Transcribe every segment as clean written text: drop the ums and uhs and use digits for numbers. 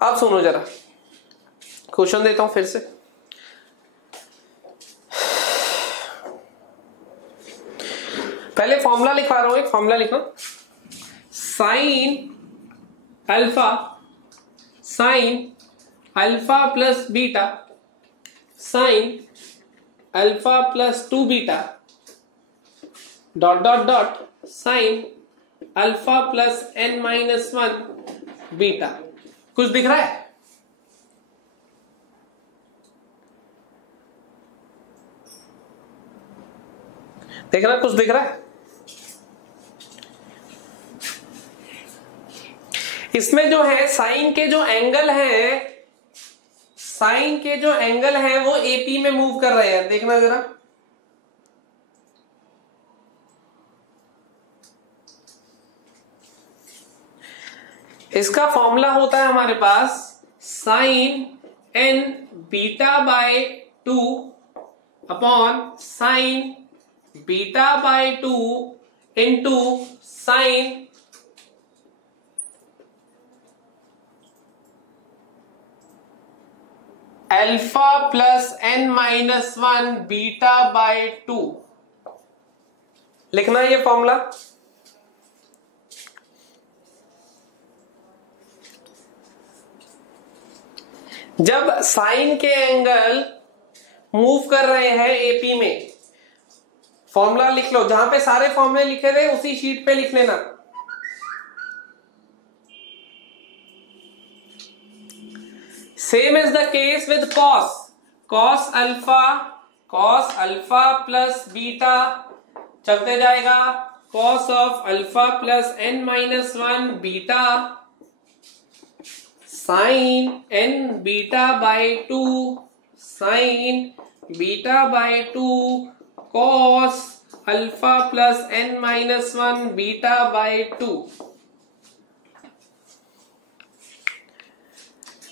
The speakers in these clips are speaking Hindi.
अब सुनो जरा, क्वेश्चन देता हूं फिर से। पहले फॉर्मूला लिखवा रहा हूं, एक फॉर्मूला लिखना, sign alpha plus beta sine alpha plus 2 beta dot dot dot sign alpha plus n-1 beta. कुछ दिख रहा है? देख रहा, कुछ दिख रहा है? इसमें जो है साइन के जो एंगल है वो एपी में मूव कर रहे हैं, देखना जरा। इसका फॉर्मूला होता है हमारे पास sine n beta by 2 upon sine beta by 2 into sine alpha plus n-1 beta by 2। लिखना ये फॉर्मूला। जब साइन के एंगल मूव कर रहे हैं एपी में, फॉर्मूला लिख लो, जहां पे सारे फॉर्मूले लिखे थे उसी शीट पे लिख लेना। Same is the case with cos alpha plus beta चलते जाएगा, cos of alpha plus n-1 beta sine n beta by 2 sine beta by 2 cos alpha plus n-1 beta by 2।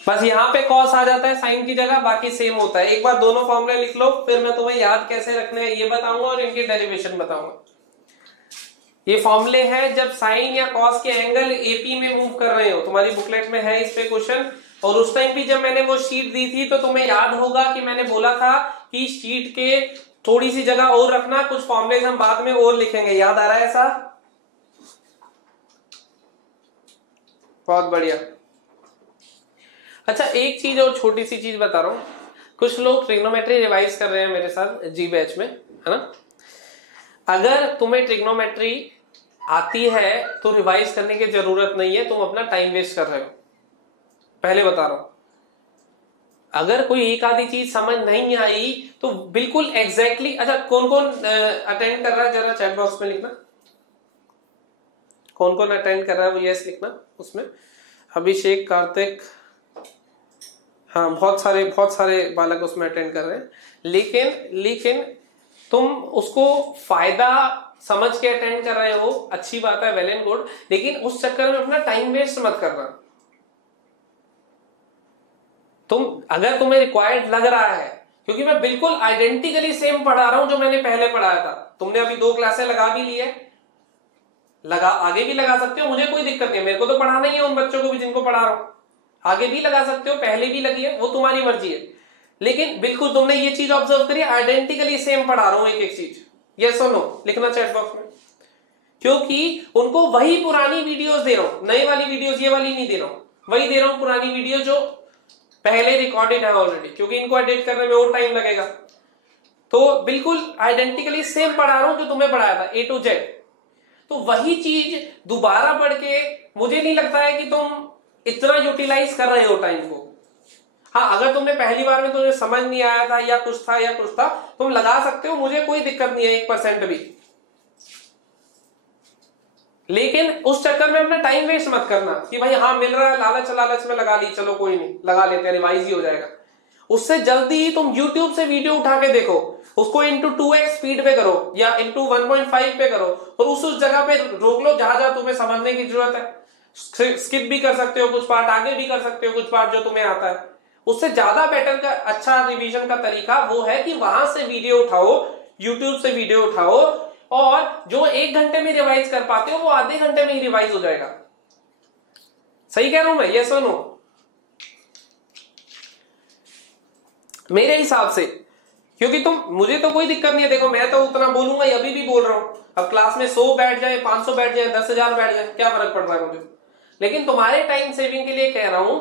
बस यहां पे कॉस आ जाता है साइन की जगह, बाकी सेम होता है। एक बार दोनों फॉर्मूले लिख लो, फिर मैं तुम्हें याद कैसे रखने हैं ये बताऊंगा और इनकी डेरिवेशन बताऊंगा। ये फॉर्मूले हैं जब साइन या कॉस के एंगल एपी में मूव कर रहे हो। तुम्हारी बुकलेट में है इस पे क्वेश्चन, और उस टाइम भी जब मैंने वो शीट दी थी तो तुम्हें याद होगा कि मैंने बोला था कि शीट के थोड़ी सी जगह और रखना, कुछ फॉर्मूले हम बाद में और लिखेंगे। याद आ रहा है ऐसा? बहुत बढ़िया। अच्छा, एक चीज और छोटी सी चीज बता रहा हूं, कुछ लोग ट्रिग्नोमेट्री रिवाइज कर रहे हैं मेरे साथ जी बैच में, है ना। अगर तुम्हें ट्रिग्नोमेट्री आती है तो रिवाइज करने की जरूरत नहीं है, तुम अपना टाइम वेस्ट कर रहे हो, पहले बता रहा हूं। अगर कोई एक आधी चीज समझ नहीं आई तो बिल्कुल एग्जैक्टली अच्छा, कौन कौन अटेंड कर रहा है जरा चैट बॉक्स में लिखना, कौन कौन अटेंड कर रहा है वो यस लिखना उसमें। अभिषेक, कार्तिक, हाँ बहुत सारे बालक उसमें अटेंड कर रहे हैं। लेकिन तुम उसको फायदा समझ के अटेंड कर रहे हो, अच्छी बात है, वेल एंड गुड, लेकिन उस चक्कर में अपना टाइम वेस्ट मत करना। अगर तुम्हें रिक्वायर्ड लग रहा है, क्योंकि मैं बिल्कुल आइडेंटिकली सेम पढ़ा रहा हूं जो मैंने पहले पढ़ाया था। तुमने अभी 2 क्लासें लगा भी ली है, आगे भी लगा सकते हो, मुझे कोई दिक्कत नहीं है। मेरे को तो पढ़ाना ही है उन बच्चों को भी जिनको पढ़ा रहा हूं, आगे भी लगा सकते हो, पहले भी लगी है, वो तुम्हारी मर्जी है। लेकिन बिल्कुल तुमने ये चीज ऑब्जर्व करी, आइडेंटिकली सेम पढ़ा रहा हूं एक एक चीज। यस और नो लिखना चैट बॉक्स में, क्योंकि उनको वही पुरानी वीडियोस दे रहा हूं, नई वाली वीडियोस ये वाली नहीं दे रहा हूं, वही दे रहा हूं पुरानी वीडियो जो पहले रिकॉर्डेड है ऑलरेडी, क्योंकि इनको एडिट करने में और टाइम लगेगा। तो बिल्कुल आइडेंटिकली सेम पढ़ा रहा हूं जो तुम्हें पढ़ाया था A to Z। तो वही चीज दोबारा पढ़ के मुझे नहीं लगता है कि तुम इतना यूटिलाइज कर रहे हो टाइम को। हाँ, अगर तुमने पहली बार में तुम्हें समझ नहीं आया था या कुछ था तुम लगा सकते हो, मुझे कोई दिक्कत नहीं है 1% भी, लेकिन उस चक्कर में अपना टाइम वेस्ट मत करना कि भाई हाँ मिल रहा है, लालच में लगा ली, चलो कोई नहीं लगा लेते हैं, रिवाइज ही हो जाएगा। उससे जल्दी ही तुम YouTube से वीडियो उठा के देखो, उसको इंटू 2x स्पीड पे करो या इंटू 1.5 पे करो, और उस जगह पे रोक लो जहां तुम्हें समझने की जरूरत है। स्किप भी कर सकते हो कुछ पार्ट, आगे भी कर सकते हो कुछ पार्ट जो तुम्हें आता है। उससे ज्यादा बेटर का अच्छा रिवीजन का तरीका वो है कि वहां से वीडियो उठाओ, YouTube से वीडियो उठाओ, और जो 1 घंटे में रिवाइज कर पाते हो वो आधे घंटे में ही रिवाइज हो जाएगा। सही कह रहा हूं मैं? यस और नो? मेरे हिसाब से, क्योंकि मुझे तो कोई दिक्कत नहीं है, देखो मैं तो उतना बोलूंगा, अभी भी बोल रहा हूं, अब क्लास में 100 बैठ जाए, 500 बैठ जाए, 10,000 बैठ जाए, क्या फर्क पड़ रहा है मुझे। लेकिन तुम्हारे टाइम सेविंग के लिए कह रहा हूं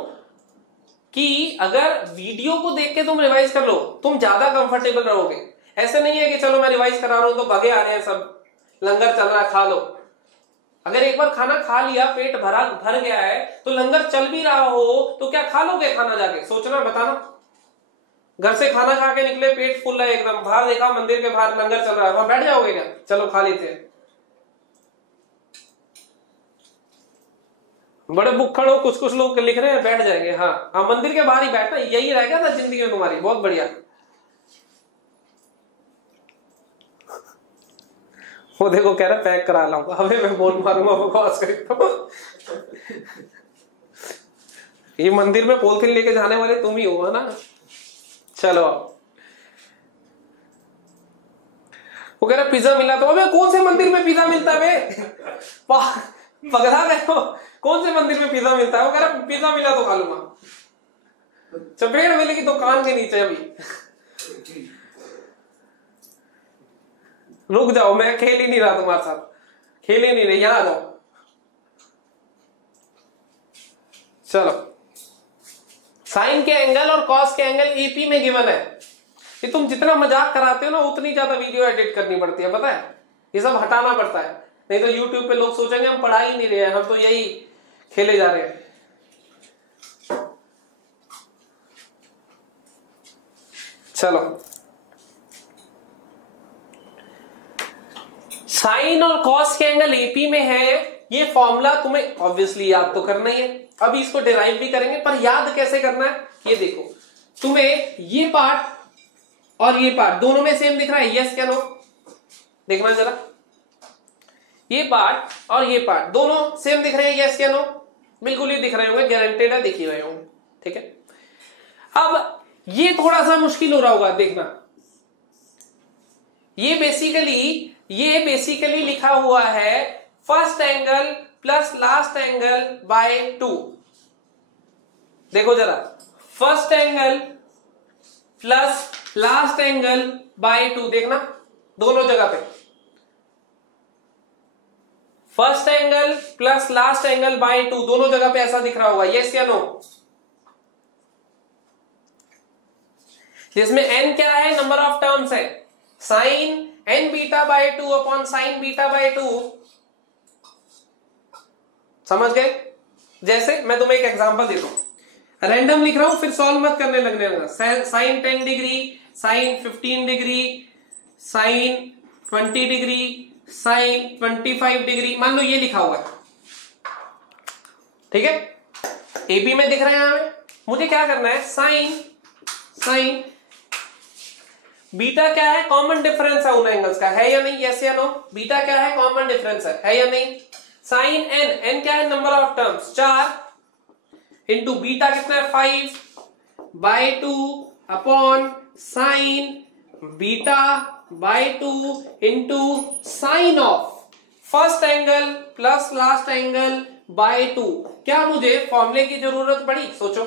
कि अगर वीडियो को देख के तुम रिवाइज कर लो, तुम ज्यादा कंफर्टेबल रहोगे। ऐसे नहीं है कि चलो मैं रिवाइज करा रहा हूं तो भगे आ रहे हैं सब, लंगर चल रहा है खा लो। अगर एक बार खाना खा लिया, पेट भर गया है, तो लंगर चल भी रहा हो तो क्या खा लोगे खाना जाके, सोचना, बताना। घर से खाना खा के निकले, पेट फुल है एकदम, बाहर देखा मंदिर के बाहर लंगर चल रहा है, वहां बैठ जाओगे क्या, चलो खा लेते हैं। बड़े बुक्खड़ हो, कुछ कुछ लोग लिख रहे हैं बैठ जाएंगे, हाँ हाँ मंदिर के बाहर ही बैठना, यही रहेगा ना जिंदगी में तुम्हारी। बहुत बढ़िया। वो देखो कह रहा पैक करा लाऊंगा, अबे मैं बोल मारूंगा बकवास करी तो। ये मंदिर में पॉलिथीन लेके जाने वाले तुम ही हो ना। चलो वो कह रहा पिज्जा मिला, तो अबे कौन से मंदिर में पिज्जा मिलता है पगला देखो, कौन से मंदिर में पिज्जा मिलता है। वो कह रहा पिज्जा मिला तो खा लूंगा। चपेट मिलेगी दुकान के नीचे। अभी रुक जाओ, मैं खेल ही नहीं रहा तुम्हारे साथ, खेल ही नहीं रही, यहां आ जाओ। चलो, साइन के एंगल और कॉस के एंगल एपी में गिवन है। कि तुम जितना मजाक कराते हो ना, उतनी ज्यादा वीडियो एडिट करनी पड़ती है, पता है। ये सब हटाना पड़ता है, नहीं तो यूट्यूब पे लोग सोचेंगे हम पढ़ा ही नहीं रहे हैं, हम तो यही खेले जा रहे हैं। चलो, साइन और कॉस के एंगल एपी में है, ये फॉर्मूला तुम्हें ऑब्वियसली याद तो करना ही है। अभी इसको डिराइव भी करेंगे, पर याद कैसे करना है ये देखो। तुम्हें ये पार्ट और ये पार्ट दोनों में सेम दिख रहा है, यस क्या नो, देखना जरा। ये पार्ट और ये पार्ट दोनों सेम दिख रहे हैं, यस क्या नो, बिल्कुल ही दिख रहे होंगे, गारंटेड है, दिख ही रहे होंगे, ठीक है। अब ये थोड़ा सा मुश्किल हो रहा होगा, देखना। ये बेसिकली लिखा हुआ है first angle plus last angle by 2। देखो जरा, first angle plus last angle by 2, देखना दोनों जगह पे। First angle plus last angle by 2 दोनों जगह पे ऐसा दिख रहा होगा, यस या नो। जिसमें n क्या है, नंबर ऑफ टर्म्स है, sine n beta by 2 upon sine beta by 2। समझ गए। जैसे मैं तुम्हें एक एग्जांपल देता हूं, रैंडम लिख रहा हूं, फिर सॉल्व मत करने लगने लगा। Sine 10 degree, sine 15 degree, sine 20 degree, sine 25 degree, मान लो ये लिखा हुआ है, ठीक है। एबी में दिख रहा है हमें, मुझे क्या करना है, साइन बीटा क्या है, कॉमन डिफरेंस है उन एंगल्स का, है या नहीं, यस या नो। बीटा क्या है, कॉमन डिफरेंस है या नहीं। साइन एन क्या है, number of terms 4, into beta कितना है 5 by 2 upon sine beta by 2 into sine of first angle plus last angle by 2। क्या मुझे फॉर्मूले की जरूरत पड़ी, सोचो।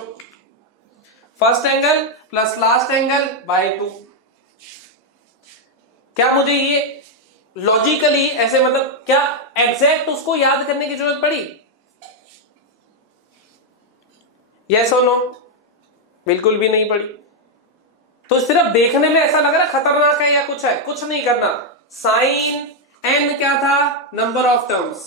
First angle plus last angle by 2, क्या मुझे ये लॉजिकली ऐसे, मतलब क्या एग्जैक्ट उसको याद करने की जरूरत पड़ी, यस और नो। बिल्कुल भी नहीं पड़ी। तो सिर्फ देखने में ऐसा लग रहा है खतरनाक है या कुछ है, कुछ नहीं करना। साइन एन क्या था, नंबर ऑफ टर्म्स,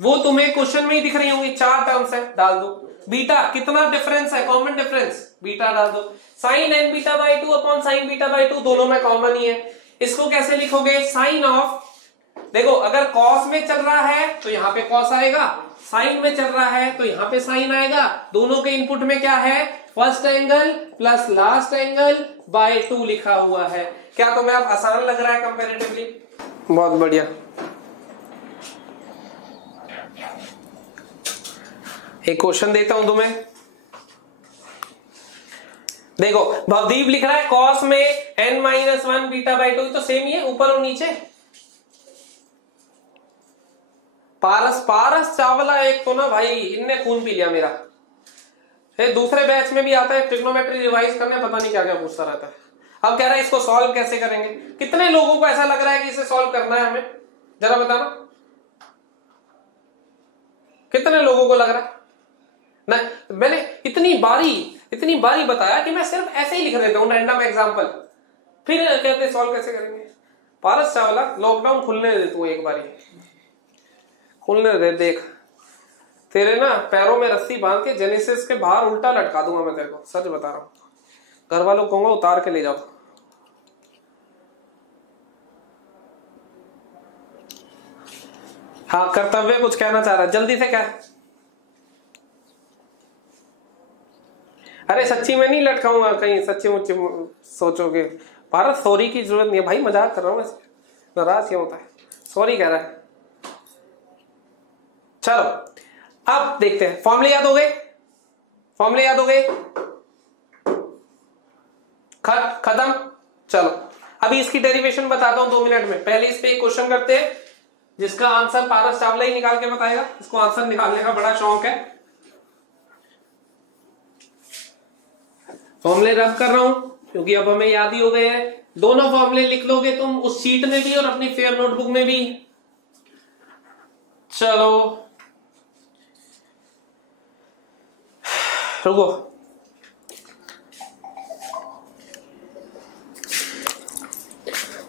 वो तुम्हें क्वेश्चन में ही दिख रही होंगी, 4 टर्म्स है, डाल दो। बीटा कितना डिफरेंस है, कॉमन डिफरेंस, बीटा डाल दो। Sine N beta by 2 upon sine beta by 2, दोनों में कॉमन ही है। इसको कैसे लिखोगे, साइन ऑफ, देखो अगर कॉस में चल रहा है तो यहां पे कॉस आएगा, साइन में चल रहा है तो यहां पे साइन आएगा। दोनों के इनपुट में क्या है, first angle plus last angle by 2 लिखा हुआ है। क्या तुम्हें अब आसान लग रहा है कंपैरेटिवली? बहुत बढ़िया। एक क्वेश्चन देता हूं तुम्हें, देखो भवदीप लिख रहा है कॉस में n-1 बीटा बाई 2, तो सेम ही है ऊपर और नीचे। पारस चावला एक तो ना भाई, इनने खून पी लिया मेरा। फिर दूसरे बैच में भी आता है ट्रिग्नोमेट्री रिवाइज करने, पता नहीं क्या क्या पूछता रहता है। अब कह रहा है इसको सॉल्व कैसे करेंगे। कितने लोगों को ऐसा लग रहा है कि इसे सॉल्व करना है हमें, जरा बताना, कितने लोगों को लग रहा है? ना मैंने इतनी बारी बताया कि मैं सिर्फ ऐसे ही लिख देता हूं रैंडम एग्जांपल, फिर कहते सॉल्व कैसे करेंगे। पारस चावला लॉकडाउन खुलने दे तू, एक बारी खुलने दे, देख तेरे ना पैरों में रस्सी बांध के जेनेसिस के बाहर उल्टा लटका दूंगा मैं तेरे को, सच बता रहा हूं। घर वालों को कहूंगा उतार के ले जाओ। हाँ कर्तव्य कुछ कहना चाह रहा है, जल्दी से क्या। अरे सच्ची में नहीं लटकाऊंगा, कहीं सच्ची मुच्ची सोचोगे। भारत सॉरी की जरूरत नहीं है भाई, मजाक कर रहा हूं, नाराज क्यों होता है, सॉरी कह रहा है। चलो अब देखते हैं, फॉर्मूले याद हो गए, फॉर्मूले याद हो गए, खत्म। चलो अभी इसकी डेरिवेशन बताता हूं 2 मिनट में। पहले इस पे एक क्वेश्चन करते हैं जिसका आंसर पारस चावला ही निकाल के बताएगा, इसको आंसर निकालने का बड़ा शौक है। फॉर्मूले रब कर रहा हूं क्योंकि अब हमें याद ही हो गए हैं। दोनों फॉर्मूले लिख लोगे तुम उस शीट में भी और अपनी फेयर नोटबुक में भी। चलो रुको,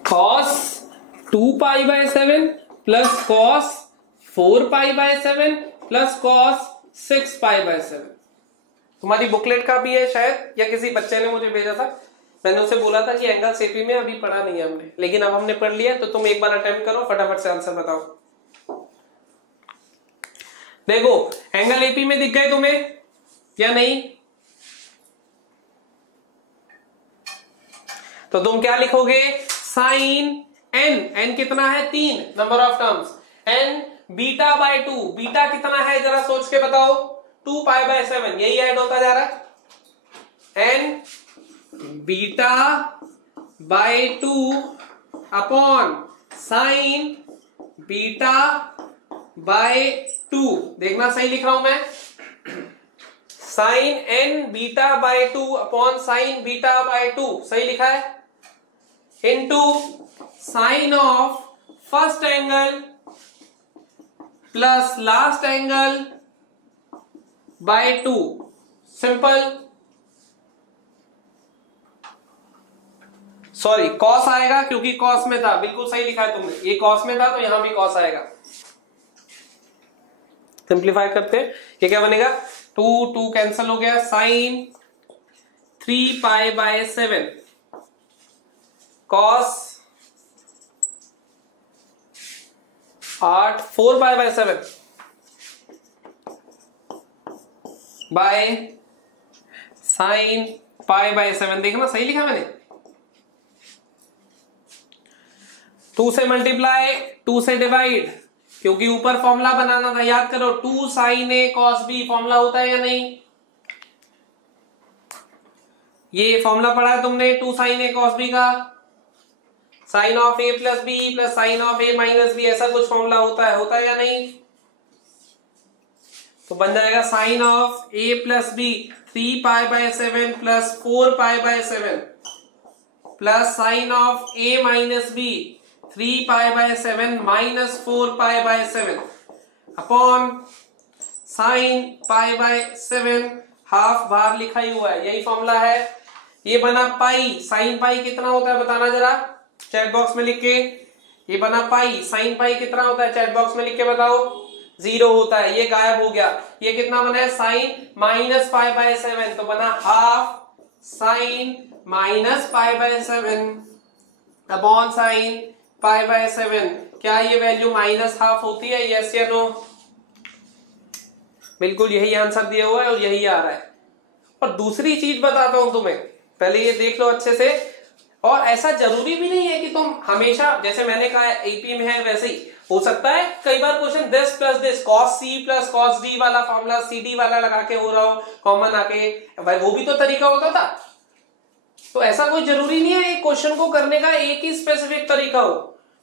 cos 2π/7 plus cos 4π/7 plus cos 6π/7। तुम्हारी बुकलेट का भी है शायद, या किसी बच्चे ने मुझे भेजा था, मैंने उसे बोला था कि एंगल एपी में अभी पढ़ा नहीं है हमने, लेकिन अब हमने पढ़ लिया। तो तुम एक बार अटेम्प्ट करो, फटाफट से आंसर बताओ। देखो एंगल एपी में दिख गए तुम्हें या नहीं? तो तुम क्या लिखोगे, साइन n कितना है 3 number of terms, n β/2, beta कितना है जरा सोच के बताओ, 2π/7, यही ऐड होता जा रहा है, n β/2 अपॉन साइन β/2। देखना सही लिख रहा हूं मैं, साइन n β/2 अपॉन साइन β/2 सही लिखा है, into sine of first angle plus last angle by 2। Simple, sorry cos आएगा क्योंकि कॉस में था, बिल्कुल सही लिखा है तुमने, ये कॉस में था तो यहां भी कॉस आएगा। सिंप्लीफाई करते हैं, ये क्या बनेगा, 2 कैंसिल हो गया, साइन 3π/7 कॉस 4π/7 बाय साइन π/7। देखना सही लिखा मैंने, 2 से मल्टीप्लाई 2 से डिवाइड, क्योंकि ऊपर फॉर्मूला बनाना था, याद करो 2 sin a cos b formula होता है या नहीं, ये फॉर्मूला पढ़ा है तुमने 2 sin a cos b का, sine of a plus B plus sine of a minus B, ऐसा कुछ फॉर्मूला होता है या नहीं। तो बन जाएगा sine of a plus B 3π/7 plus 4π/7 plus sine of a minus B 3π/7 minus 4π/7 upon sine π/7 half बाहर लिखा ही हुआ है, यही फॉर्मूला है। ये बना पाई, साइन पाई कितना होता है बताना जरा चैट बॉक्स में लिख के। ये बना पाई, साइन पाई कितना होता है चैट बॉक्स में लिख के बताओ, 0 होता है, ये गायब हो गया। ये कितना बना है, साइन माइनस π/7, तो बना half sine minus π/7 upon sine π/7। क्या ये वैल्यू माइनस हाफ होती है, यस या नो? बिल्कुल यही आंसर दिया हुआ है और यही आ रहा है। और दूसरी चीज बताता हूं तुम्हें, पहले ये देख लो अच्छे से। और ऐसा जरूरी भी नहीं है कि तुम हमेशा, जैसे मैंने कहा एपी में है वैसे ही हो सकता है कई बार question this plus this cos c plus cos d वाला फॉर्मूला cd वाला लगा के हो रहा हो कॉमन आके, भाई वो भी तो तरीका होता था। तो ऐसा कोई जरूरी नहीं है एक क्वेश्चन को करने का एक ही स्पेसिफिक तरीका हो।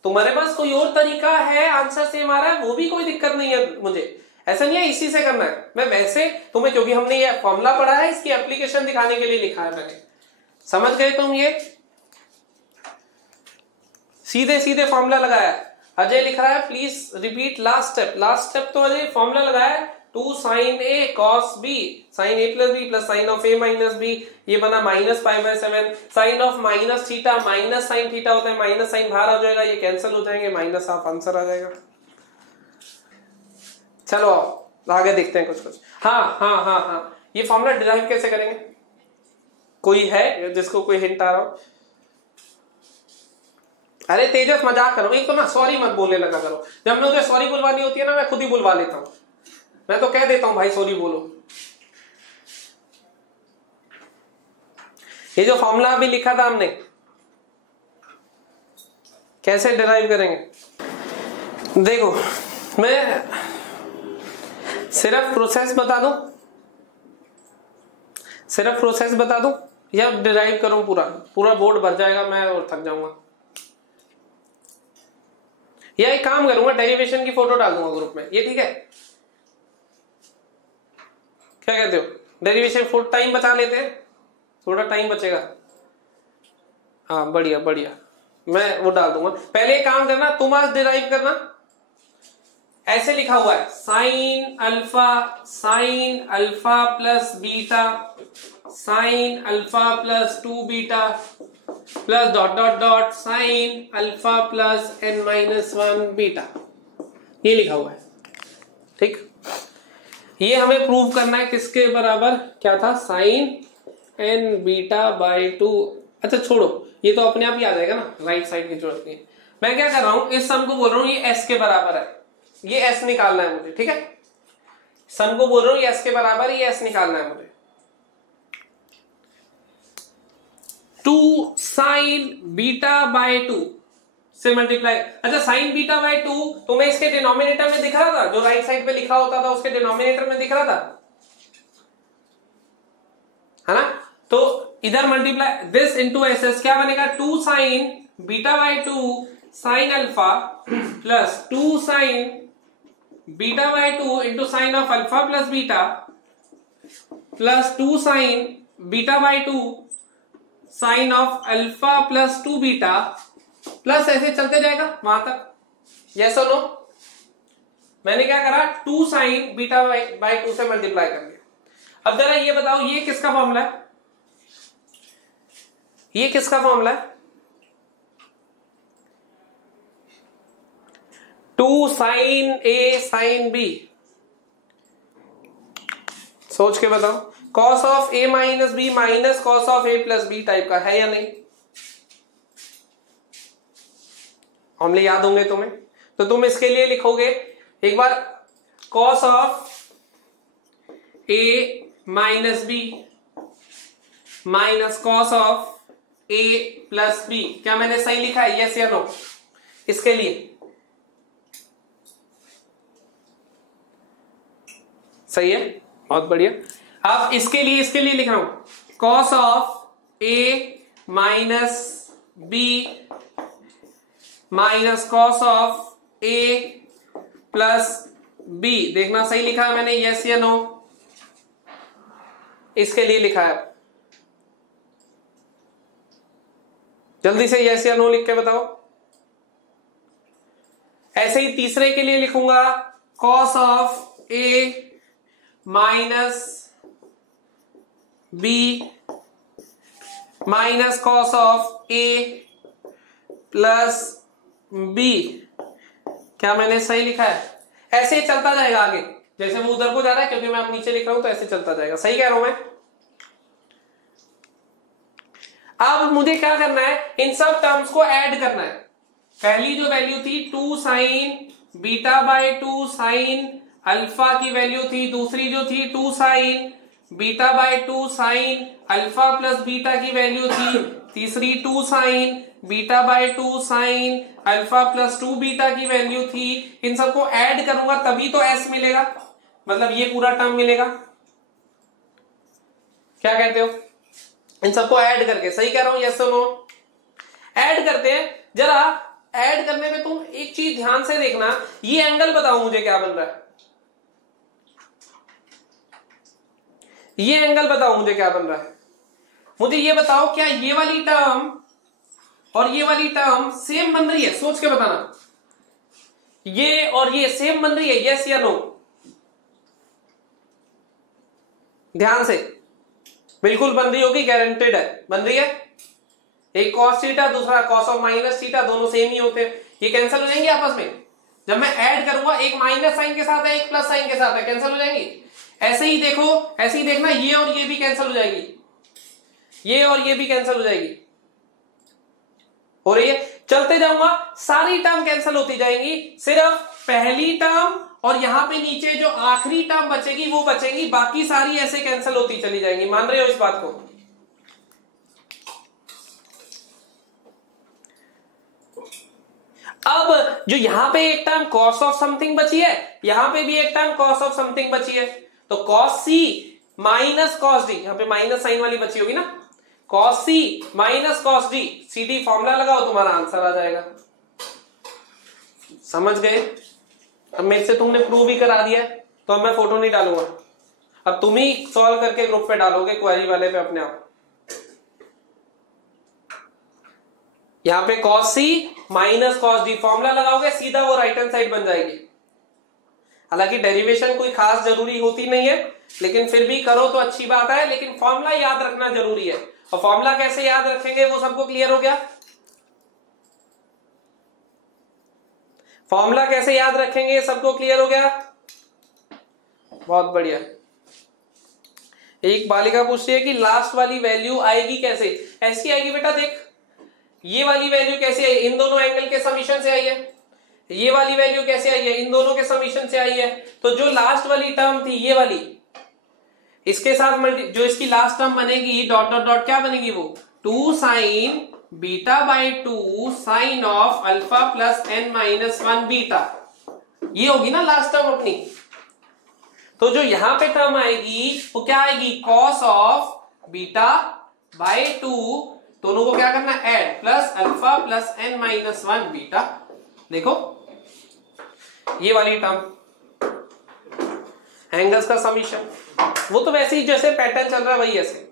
तुम्हारे पास कोई और तरीका है आंसर सेम आ रहा है, वो भी कोई दिक्कत नहीं है मुझे। ऐसा नहीं है इसी से करना है, मैं वैसे तुम्हें, क्योंकि हमने ये फॉर्मूला पढ़ा है, इसकी एप्लीकेशन दिखाने के लिए लिखा है मैंने। समझ गए तुम? ये सीधे सीधे फॉर्मूला लगाया है। अजय लिख रहा है please repeat last step. Last step तो अजय फॉर्मूला लगाया है 2 sin a cos b sin a plus b plus sin of a minus b, ये बना -π/7 sin of minus theta minus sine theta होता है, माइनस साइन बाहर आ जाएगा, ये कैंसिल हो जाएंगे, माइनस हाफ आंसर आ जाएगा। चलो आगे देखते हैं कुछ। हाँ, ये फॉर्मूला डिराइव कैसे करेंगे? कोई है जिसको कोई हिंट आ रहा हो? अरे तेजस मजाक करो, एक तो ना सॉरी मत बोलने लगा करो, जब मुझे सॉरी बुलवानी होती है ना मैं खुद ही बुलवा लेता हूं, मैं तो कह देता हूं भाई सॉरी बोलो। ये जो फॉर्मूला अभी लिखा था हमने, कैसे डिराइव करेंगे? देखो मैं सिर्फ प्रोसेस बता दूं, या डिराइव करूं? पूरा बोर्ड भर जाएगा मैं और थक जाऊंगा। या एक काम करूंगा, डेरिवेशन की फोटो डाल दूंगा ग्रुप में, ये ठीक है? क्या कहते हो? डेरिवेशन फोटो टाइम बचा लेते हैं, थोड़ा टाइम बचेगा। हाँ बढ़िया, मैं वो डाल दूंगा। पहले एक काम करना, तुम आज डिराइव करना। ऐसे लिखा हुआ है sign alpha plus beta sine alpha plus 2 beta plus dot sign alpha plus n-1 beta, ये लिखा हुआ है। ठीक, ये हमें प्रूव करना है किसके बराबर? क्या था? Sine n beta by 2। अच्छा छोड़ो, ये तो अपने आप ही आ जाएगा ना, राइट साइड की जरूरत नहीं है। मैं क्या कर रहा हूं, इस सम को बोल रहा हूं ये s के बराबर है, ये s निकालना है मुझे। ठीक है, सम को बोल रहा हूं ये s के बराबर, ये s निकालना है मुझे। 2 साइन बीटा बाई 2 से मल्टीप्लाई। अच्छा साइन बीटा बाई 2 तो मैं इसके डिनोमिनेटर में दिख रहा था, जो राइट साइड पे लिखा होता था उसके डिनोमिनेटर में दिख रहा था, है ना? तो इधर मल्टीप्लाई दिस इनटू एस, क्या बनेगा? 2 sine beta by 2 sine alpha plus 2 sine beta by 2 into sine of alpha plus beta plus 2 sine beta by 2 sine of alpha plus 2 beta plus ऐसे चलते जाएगा वहां तक। यस और नो? मैंने क्या करा, 2 साइन बीटा बाई 2 से मल्टीप्लाई कर दिया। अब जरा ये बताओ ये किसका फॉर्मूला है? ये किसका फॉर्मूला है? 2 साइन ए साइन बी। सोच के बताओ, cos of A minus B minus cos of A plus B type का है या नहीं? फॉर्मूले याद होंगे तुम्हें, तो तुम इसके लिए लिखोगे एक बार, cos of A minus B minus cos of A plus B. क्या मैंने सही लिखा है? यस या नो? इसके लिए सही है, बहुत बढ़िया। अब इसके लिए लिख रहा हूं, cos of A minus B minus cos of A plus B. देखना सही लिखा है मैंने, यस या नो? इसके लिए लिखा है, जल्दी से यस या नो लिख के बताओ। ऐसे ही तीसरे के लिए लिखूंगा, cos of A minus B minus cos of A plus B. क्या मैंने सही लिखा है? ऐसे ही चलता जाएगा आगे, जैसे वो उधर को जा रहा है, क्योंकि मैं अब नीचे लिख रहा हूं तो ऐसे चलता जाएगा। सही कह रहा हूं मैं? अब मुझे क्या करना है, इन सब टर्म्स को ऐड करना है। पहली जो वैल्यू थी 2 sine beta by 2 sine alpha की वैल्यू थी, दूसरी जो थी 2 sine beta by 2 sine alpha plus beta की वैल्यू थी, तीसरी 2 sine beta by 2 sine alpha plus 2 beta की वैल्यू थी। इन सबको ऐड करूंगा तभी तो एस मिलेगा, मतलब ये पूरा टर्म मिलेगा। क्या कहते हो? इन सबको ऐड करके, सही कह रहा हूं? यस और नो? ऐड करते हैं। जरा ऐड करने में तुम एक चीज ध्यान से देखना, ये एंगल बताओ मुझे क्या बन रहा है? ये एंगल बताओ मुझे क्या बन रहा है। मुझे ये बताओ क्या ये वाली टर्म और ये वाली टर्म सेम बन रही है? सोच के बताना। ये और ये सेम बन रही है, यस या नो? ध्यान से, बिल्कुल बन रही होगी, गारंटेड है बन रही है। एक cos थीटा, दूसरा cos ऑफ माइनस थीटा, दोनों सेम ही होते हैं। ये कैंसिल हो जाएंगे आपस में। जब मैं ऐड करूंगा, एक माइनस साइन के साथ है, एक प्लस साइन के साथ है, कैंसिल हो जाएंगी। ऐसे ही देखो, ऐसे ही देखना, ये और ये भी कैंसिल हो जाएगी, ये और ये भी कैंसिल हो जाएगी। हो रही है? चलते जाऊंगा, सारी टर्म कैंसिल होती जाएंगी, सिर्फ पहली टर्म और यहां पे नीचे जो आखिरी टर्म बचेगी वो बचेगी, बाकी सारी ऐसे कैंसिल होती चली जाएंगी। मान रहे हो इस बात को? अब जो यहां पे एक टर्म cos ऑफ समथिंग बची है, यहां पे भी एक टर्म cos ऑफ समथिंग बची है, तो cos c minus cos d, यहां पे माइनस साइन वाली बची होगी ना, cos c minus cos d, सीधी फॉर्मूला लगाओ, तुम्हारा आंसर आ जाएगा। समझ गए? अब मेरे से तुमने प्रूव भी करा दिया है, तो अब मैं फोटो नहीं डालूंगा, अब तुम ही सॉल्व करके ग्रुप पे डालोगे, क्वेरी वाले पे अपने आप। यहां पे cos c minus cos d formula लगाओगे, सीधा वो राइट हैंड साइड बन जाएगी। हालांकि डेरिवेशन कोई खास जरूरी होती नहीं है, लेकिन फिर भी करो तो अच्छी बात है, लेकिन फॉर्मूला याद रखना जरूरी है। और फॉर्मूला कैसे याद रखेंगे वो सबको क्लियर हो गया? फॉर्मूला कैसे याद रखेंगे सबको क्लियर हो गया? बहुत बढ़िया। एक बालिका पूछती है कि लास्ट वाली वैल्यू आएगी कैसे? ऐसी आएगी बेटा, देख ये वाली वैल्यू कैसे आई? इन दोनों एंगल के समीशन से आई है। ये वाली वैल्यू कैसे आई है? इन दोनों के समीशन से आई है। तो जो लास्ट वाली टर्म थी ये वाली, इसके साथ जो इसकी लास्ट टर्म बनेगी डॉट डॉट डॉट, क्या बनेगी वो? 2 sine beta by 2 sine of alpha plus n minus 1 beta, ये होगी ना लास्ट टर्म अपनी। तो जो यहां पे टर्म आएगी वो क्या आएगी? cos ऑफ बीटा बाई 2, दोनों को क्या करना? Add, plus alpha plus n minus 1 beta. देखो ये वाली टर्म एंगल्स का समीशन, वो तो वैसे ही जैसे पैटर्न चल रहा है वही ऐसे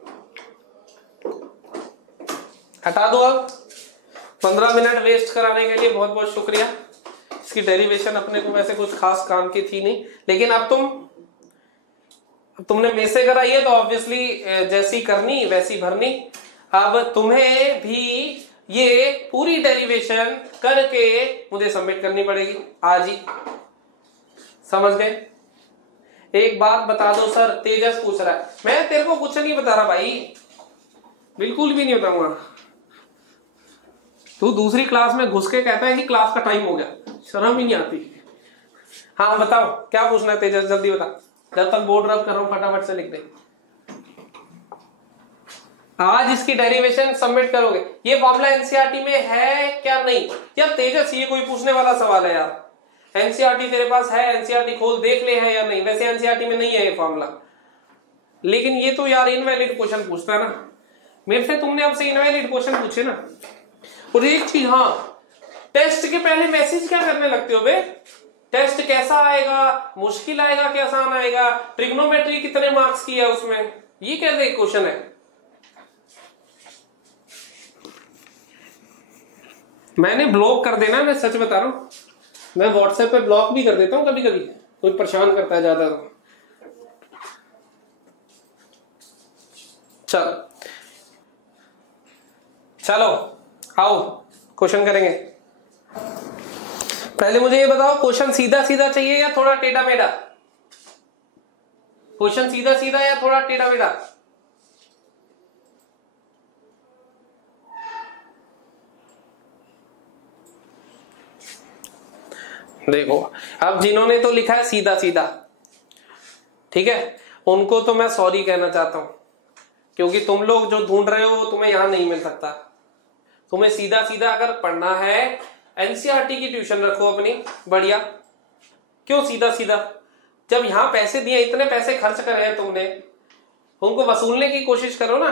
हटा दो। अब 15 मिनट वेस्ट कराने के लिए बहुत बहुत शुक्रिया। इसकी डेरिवेशन अपने को वैसे कुछ खास काम की थी नहीं, लेकिन अब तुमने मेरे से कराई है तो ऑब्वियसली जैसी करनी वैसी भरनी। अब तुम्हें भी ये पूरी डेरिवेशन करके मुझे सबमिट करनी पड़ेगी आज ही। समझ गए? एक बात बता दो सर, तेजस पूछ रहा है। मैं तेरे को कुछ नहीं बता रहा भाई, बिल्कुल भी नहीं बताऊंगा। तू दूसरी क्लास में घुस के कहता है कि क्लास का टाइम हो गया, शर्म ही नहीं आती। हाँ बताओ क्या पूछना है तेजस, जल्दी बता, जब तक बोर्ड रब कर रहा हूं फटाफट से लिख दे। आज इसकी डेरिवेशन सबमिट करोगे। ये फॉर्मूला एनसीईआरटी में है क्या? नहीं यार तेजस, ये कोई पूछने वाला सवाल है यार? एनसीईआरटी तेरे पास है, एनसीईआरटी खोल देख ले है या नहीं। वैसे एनसीईआरटी में नहीं है ये फॉर्मूला, लेकिन ये तो यार इनवैलिड क्वेश्चन पूछता है ना मेरे से। तुमने अब से इनवैलिड क्वेश्चन पूछे ना। और एक चीज, हाँ, टेस्ट के पहले मैसेज क्या करने लगते हो बे? टेस्ट कैसा आएगा, मुश्किल आएगा कि आसान आएगा, ट्रिग्नोमेट्री कितने मार्क्स की है उसमें, ये कैसे क्वेश्चन है? मैंने ब्लॉक कर देना, मैं सच बता रहा हूं, मैं व्हाट्सएप पे ब्लॉक भी कर देता हूं कभी कभी, कोई परेशान करता है ज्यादा तो। चलो आओ क्वेश्चन करेंगे। पहले मुझे ये बताओ, क्वेश्चन सीधा सीधा चाहिए या थोड़ा टेढ़ा मेढ़ा? क्वेश्चन सीधा सीधा या थोड़ा टेढ़ा मेढ़ा? देखो अब जिन्होंने तो लिखा है सीधा सीधा, ठीक है, उनको तो मैं सॉरी कहना चाहता हूं, क्योंकि तुम लोग जो ढूंढ रहे हो वो तुम्हें यहां नहीं मिल सकता। तुम्हें सीधा सीधा अगर पढ़ना है, एनसीईआरटी की ट्यूशन रखो अपनी बढ़िया। क्यों सीधा सीधा? जब यहां पैसे दिए, इतने पैसे खर्च करे हैं तुमने, उनको वसूलने की कोशिश करो ना।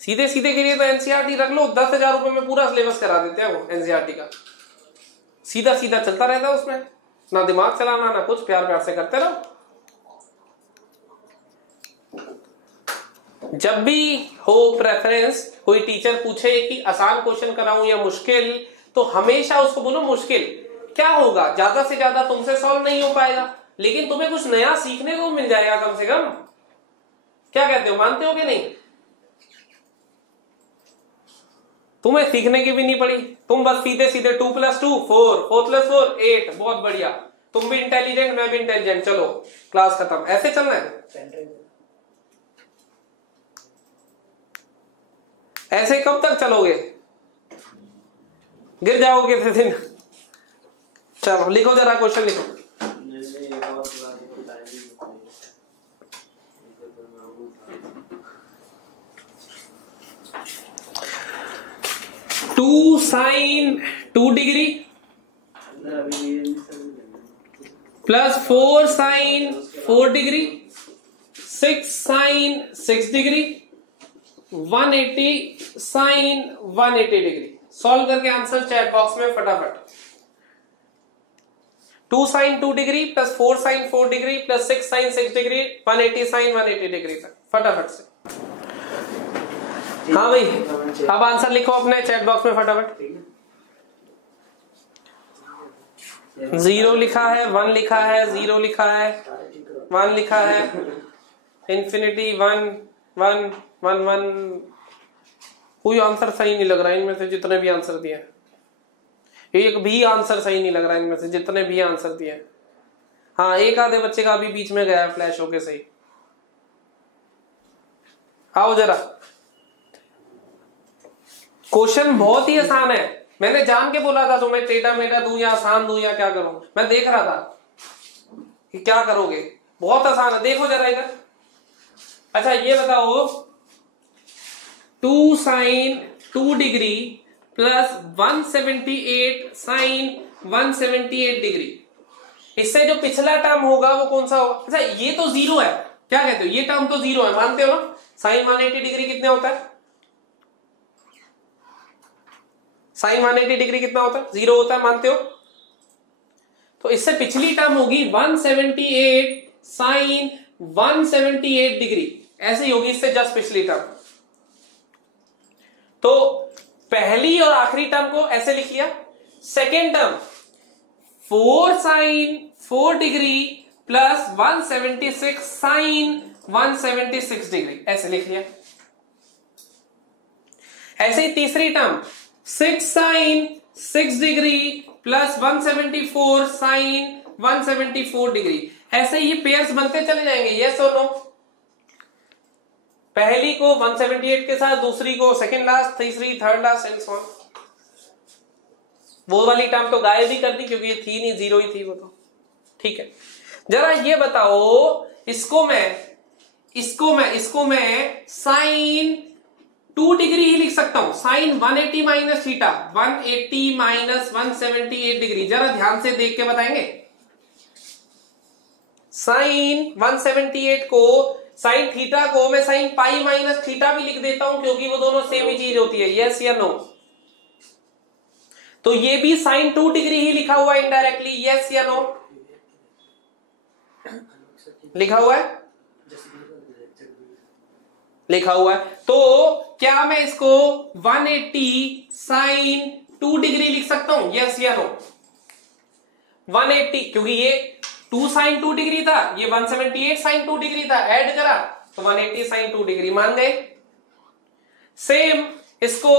सीधे सीधे के लिए तो एनसीईआरटी रख लो, 10,000 रुपए में पूरा सिलेबस करा देते हैं वो एनसीईआरटी का। सीधा सीधा चलता रहता है उसमें, ना दिमाग चलाना ना कुछ, प्यार प्यार से करते रहो। जब भी हो प्रेफरेंस, कोई टीचर पूछे कि आसान क्वेश्चन कराऊं या मुश्किल, तो हमेशा उसको बोलो मुश्किल। क्या होगा, ज्यादा से ज्यादा तुमसे सॉल्व नहीं हो पाएगा, लेकिन तुम्हें कुछ नया सीखने को मिल जाएगा कम से कम। क्या कहते हो, मानते हो कि नहीं? तुम्हें सीखने की भी नहीं पड़ी, तुम बस सीधे सीधे 2 + 2 4, 4 + 4 8, बहुत बढ़िया। तुम भी इंटेलिजेंट, मैं भी इंटेलिजेंट, चलो क्लास खत्म। ऐसे चलना है? ऐसे कब तक चलोगे? गिर जाओगे किसी दिन। चलो लिखो जरा, क्वेश्चन लिखो। Two sine 2 degree plus 4 sine 4 degree 6 sine 6 degree 180 sine 180 degree. Solve करके आंसर चैट बॉक्स में फटाफट। 2 sine 2 degree plus 4 sine 4 degree plus 6 sine 6 degree 180 sine 180 degree तक फटाफट से। हाँ भाई, अब आंसर लिखो अपने चैट बॉक्स में फटाफट। 0 लिखा है, 1 लिखा है, 0 लिखा है, 1 लिखा है, इंफिनिटी 1 1 1 1। कोई आंसर सही नहीं लग रहा है इनमें से जितने भी आंसर दिए। एक भी आंसर सही नहीं लग रहा है इनमें से जितने भी आंसर दिए। हाँ, एक आधे बच्चे का अभी बीच में गया फ्लैश होके सही। आओ जरा, क्वेश्चन बहुत ही आसान है। मैंने जान के बोला था तुम्हें टेढ़ा मेढ़ा दूं या आसान दूं या क्या करूं। मैं देख रहा था कि क्या करोगे। बहुत आसान है, देखो जरा इधर। अच्छा ये बताओ, 2 sine 2 degree plus 178 sine 178 degree, इससे जो पिछला टर्म होगा वो कौन सा होगा? अच्छा ये तो 0 है, क्या कहते हो? ये टर्म तो 0 है, मानते हो ना? साइन 180 डिग्री कितने होता है? साइन 180 डिग्री कितना होता है? 0 होता है, मानते हो? तो इससे पिछली टर्म होगी 178 साइन 178 डिग्री, ऐसे ही होगी इससे जस्ट पिछली टर्म। तो पहली और आखिरी टर्म को ऐसे लिख लिया। Second term 4 sine 4 degree plus 176 sine 176 degree, ऐसे लिख लिया। ऐसे ही तीसरी term 6 sine 6 degree plus 174 sine 174 degree, ऐसे ये पेयर्स बनते चले जाएंगे। यस और नो? पहली को 178 के साथ, दूसरी को सेकंड लास्ट, तीसरी third last and so on. वो वाली टर्म तो गायब ही कर दी क्योंकि ये थी नहीं, 0 ही थी वो तो। ठीक है, जरा ये बताओ, इसको मैं साइन 2 डिग्री ही लिख सकता हूं। Sine 180 minus theta, 180 minus 178 degree. जरा ध्यान से देख के बताएंगे। साइन 178 को, साइन थीटा को मैं साइन पाई माइनस थीटा भी लिख देता हूं क्योंकि वो दोनों सेम ही चीज होती है। यस या नो? तो ये भी साइन 2 डिग्री ही लिखा हुआ है इनडायरेक्टली। यस या नो? लिखा हुआ है, लिखा हुआ है। तो क्या मैं इसको 180 साइन 2 डिग्री लिख सकता हूं? यस या नो? 180, क्योंकि ये 2 साइन 2 डिग्री था, ये 178 साइन 2 डिग्री था, ऐड करा तो 180 साइन 2 डिग्री। मान गए? सेम इसको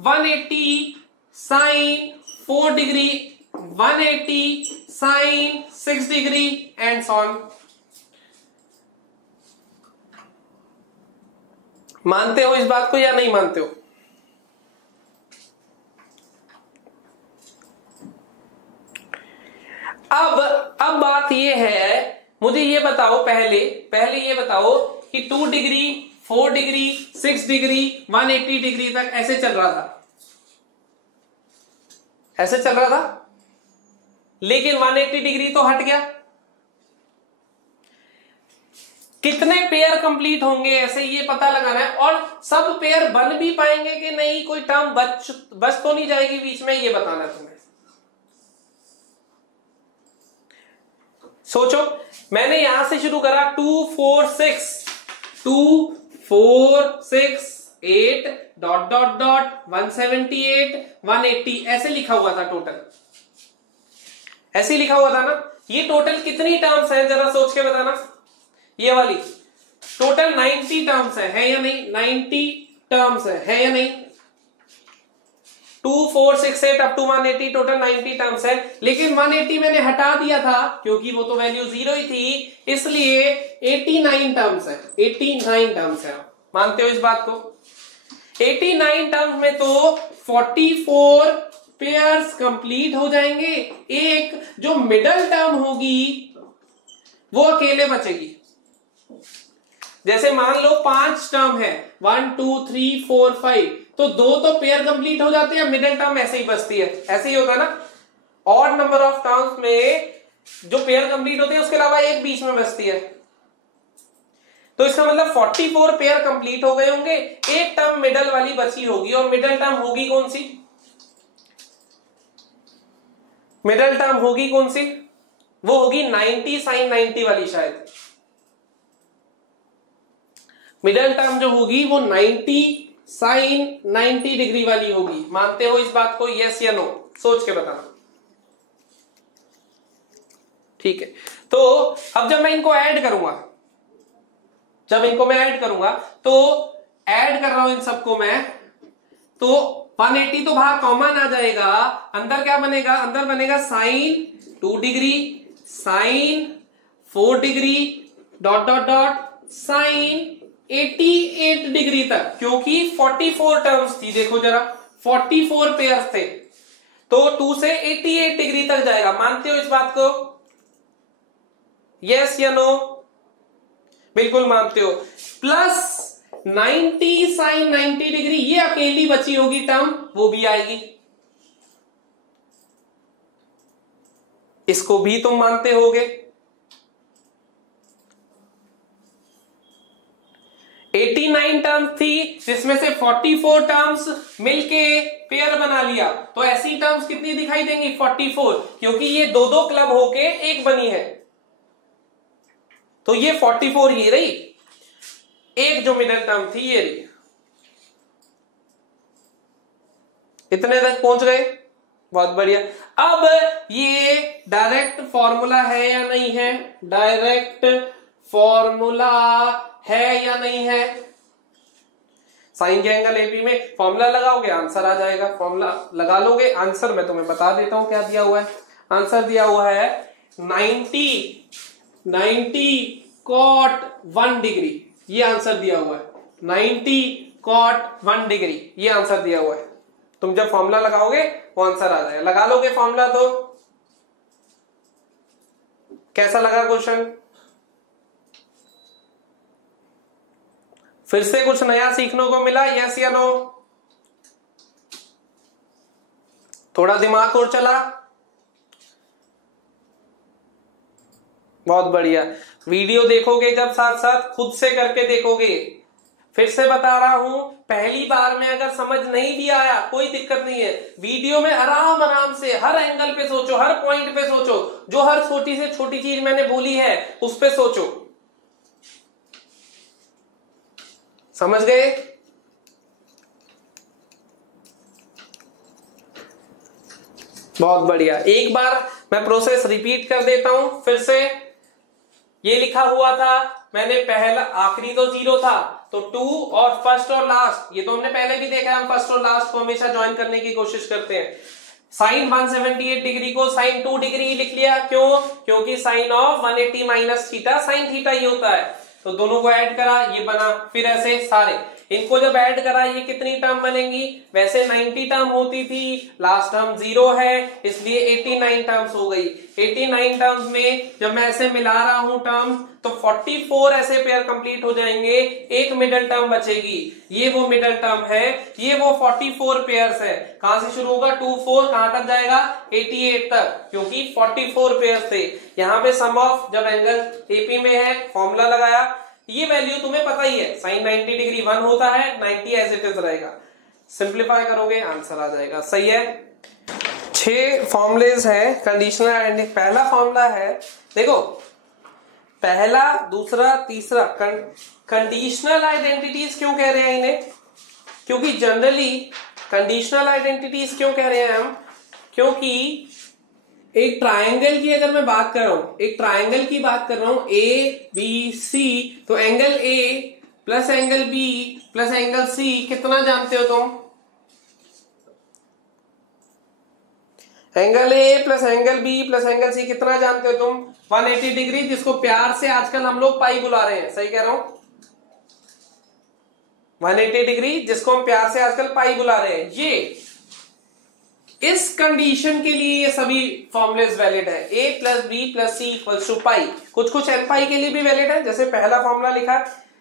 180 sine 4 degree, 180 sine 6 degree and so on. मानते हो इस बात को या नहीं मानते हो? अब बात ये है, मुझे ये बताओ, पहले ये बताओ कि 2 डिग्री 4 डिग्री 6 डिग्री 180 डिग्री तक ऐसे चल रहा था, ऐसे चल रहा था, लेकिन 180 डिग्री तो हट गया। कितने पेयर कंप्लीट होंगे ऐसे ये पता लगाना है, और सब पेयर बन भी पाएंगे कि नहीं, कोई टर्म बच तो नहीं जाएगी बीच में, ये बताना है तुम्हें। सोचो, मैंने यहां से शुरू करा 2 4 6, 2 4 6 8 डॉट डॉट डॉट 178 180 ऐसे लिखा हुआ था टोटल, ऐसे लिखा हुआ था ना। ये टोटल कितनी टर्म्स है जरा सोच के बताना। ये वाली टोटल 90 टर्म्स है या नहीं? 90 टर्म्स है या नहीं? 2 4 6 8 अप टू 180 टोटल 90 टर्म्स है। लेकिन 180 मैंने हटा दिया था क्योंकि वो तो वैल्यू 0 ही थी, इसलिए 89 टर्म्स है। 89 टर्म्स है, मानते हो इस बात को? 89 टर्म्स में तो 44 पेयर्स कंप्लीट हो जाएंगे। एक जो मिडल टर्म होगी वो अकेले बचेगी। जैसे मान लो 5 टर्म है 1 2 3 4 5, तो 2 तो पेयर कंप्लीट हो जाते हैं, मिडिल टर्म ऐसे ही बचती है। ऐसे ही होता है ना, ऑड नंबर ऑफ टर्म्स में जो पेयर कंप्लीट होते हैं उसके अलावा एक बीच में बचती है। तो इसका मतलब 44 पेयर कंप्लीट हो गए होंगे, एक टर्म मिडल वाली बची होगी। और मिडल टर्म होगी कौन सी? मिडल टर्म होगी कौन सी? वो होगी 90 sin 90 वाली शायद। मिडल टर्म जो होगी वो 90 sin 90 डिग्री वाली होगी। मानते हो इस बात को? यस या नो? सोच के बताना। ठीक है, तो अब जब मैं इनको ऐड करूंगा, जब इनको मैं ऐड करूंगा तो ऐड कर रहा हूं इन सबको मैं, तो 180 तो बाहर कॉमन आ जाएगा, अंदर क्या बनेगा? अंदर बनेगा sin 2 degree, sin 4 degree, dot dot dot sin 88 degree तक, क्योंकि 44 टर्म्स थी। देखो जरा, 44 पेयर्स थे, तो 2 से 88 डिग्री तक जाएगा। मानते हो इस बात को? यस या नो? बिल्कुल मानते हो। प्लस 90 sin 90 डिग्री, ये अकेली बची होगी टर्म, वो भी आएगी। इसको भी तुम मानते होगे। 89 टर्म्स थी जिसमें से 44 टर्म्स मिलके पेयर बना लिया, तो ऐसी टर्म्स कितनी दिखाई देंगी? 44, क्योंकि ये दो दो क्लब होके एक बनी है, तो ये 44 ही रही। एक जो मिडिल टर्म थी ये रही। इतने तक पहुंच गए? बहुत बढ़िया। अब ये डायरेक्ट फॉर्मूला है या नहीं है? डायरेक्ट फॉर्मूला है या नहीं है? साइन के एंगल एपी में फॉर्मूला लगाओगे आंसर आ जाएगा। फॉर्मूला लगा लोगे, आंसर मैं तुम्हें बता देता हूं क्या दिया हुआ है। आंसर दिया हुआ है 90 cot 1 डिग्री, ये आंसर दिया हुआ है। 90 cot 1 डिग्री, ये आंसर दिया हुआ है। तुम जब फॉर्मूला लगाओगे वो आंसर आ जाएगा। लगा लोगे फॉर्मूला तो? कैसा लगा क्वेश्चन? फिर से कुछ नया सीखने को मिला? यस या नो? थोड़ा दिमाग और चला? बहुत बढ़िया। वीडियो देखोगे जब साथ साथ खुद से करके देखोगे। फिर से बता रहा हूं, पहली बार में अगर समझ नहीं भी आया कोई दिक्कत नहीं है, वीडियो में आराम आराम से हर एंगल पे सोचो, हर पॉइंट पे सोचो, जो हर छोटी से छोटी चीज मैंने बोली है उस पे सोचो। समझ गए? बहुत बढ़िया। एक बार मैं प्रोसेस रिपीट कर देता हूं फिर से। ये लिखा हुआ था मैंने, पहला आखिरी तो 0 था, तो 2 और फर्स्ट और लास्ट, ये तो हमने पहले भी देखा है, हम फर्स्ट और लास्ट को हमेशा ज्वाइन करने की कोशिश करते हैं। साइन 178 डिग्री को साइन 2 डिग्री ही लिख लिया। क्यों? क्योंकि sine of 180 minus theta sine theta ही होता है। तो दोनों को ऐड करा, ये बना। फिर ऐसे सारे इनको जब ऐड करा, ये कितनी टर्म बनेंगी? वैसे 90 टर्म होती थी, लास्ट टर्म 0 है, इसलिए 89 टर्म्स हो गई। 89 टर्म्स में जब मैं ऐसे मिला रहा हूं टर्म्स, तो 44 ऐसे पेयर कंप्लीट हो जाएंगे, एक मिडल टर्म बचेगी। ये वो मिडल टर्म है, ये वो 44 पेयर्स है। कहां से शुरू होगा? 2 4 कहां तक जाएगा? 88 तक, क्योंकि 44 पेयर्स थे। यहां पे सम ऑफ जब एंगल एपी में है, फॉर्मूला लगाया, ये वैल्यू तुम्हें पता ही है, साइन 90 डिग्री 1 होता है, 90 एज इट इज रहेगा। सिंप्लीफाई करोगे आंसर आ जाएगा। सही है। 6 फॉर्मुलेज हैं कंडीशनल आइडेंटिटी। पहला फॉर्मूला है, देखो, पहला, दूसरा, तीसरा कंडीशनल आइडेंटिटीज क्यों कह रहे हैं इन्हें? क्योंकि जनरली कंडीशनल आइडेंटिटीज क्यों कह रहे हैं हम? क्योंकि एक ट्रायंगल की अगर मैं बात कर रहा हूं, एक ट्रायंगल की बात कर रहा हूं ए बी सी, तो angle A plus angle B plus angle C कितना जानते हो तुम? Angle A plus angle B plus angle C कितना जानते हो तुम? 180 डिग्री, जिसको प्यार से आजकल हम लोग पाई बुला रहे हैं। सही कह रहा हूं? 180 डिग्री जिसको हम प्यार से आजकल पाई बुला रहे हैं। ये इस कंडीशन के लिए ये सभी फॉर्मुलेस वैलिड है। a plus B plus C equals to pi. कुछ कुछ एन पाई के लिए भी वैलिड है, जैसे पहला फॉर्मूला लिखा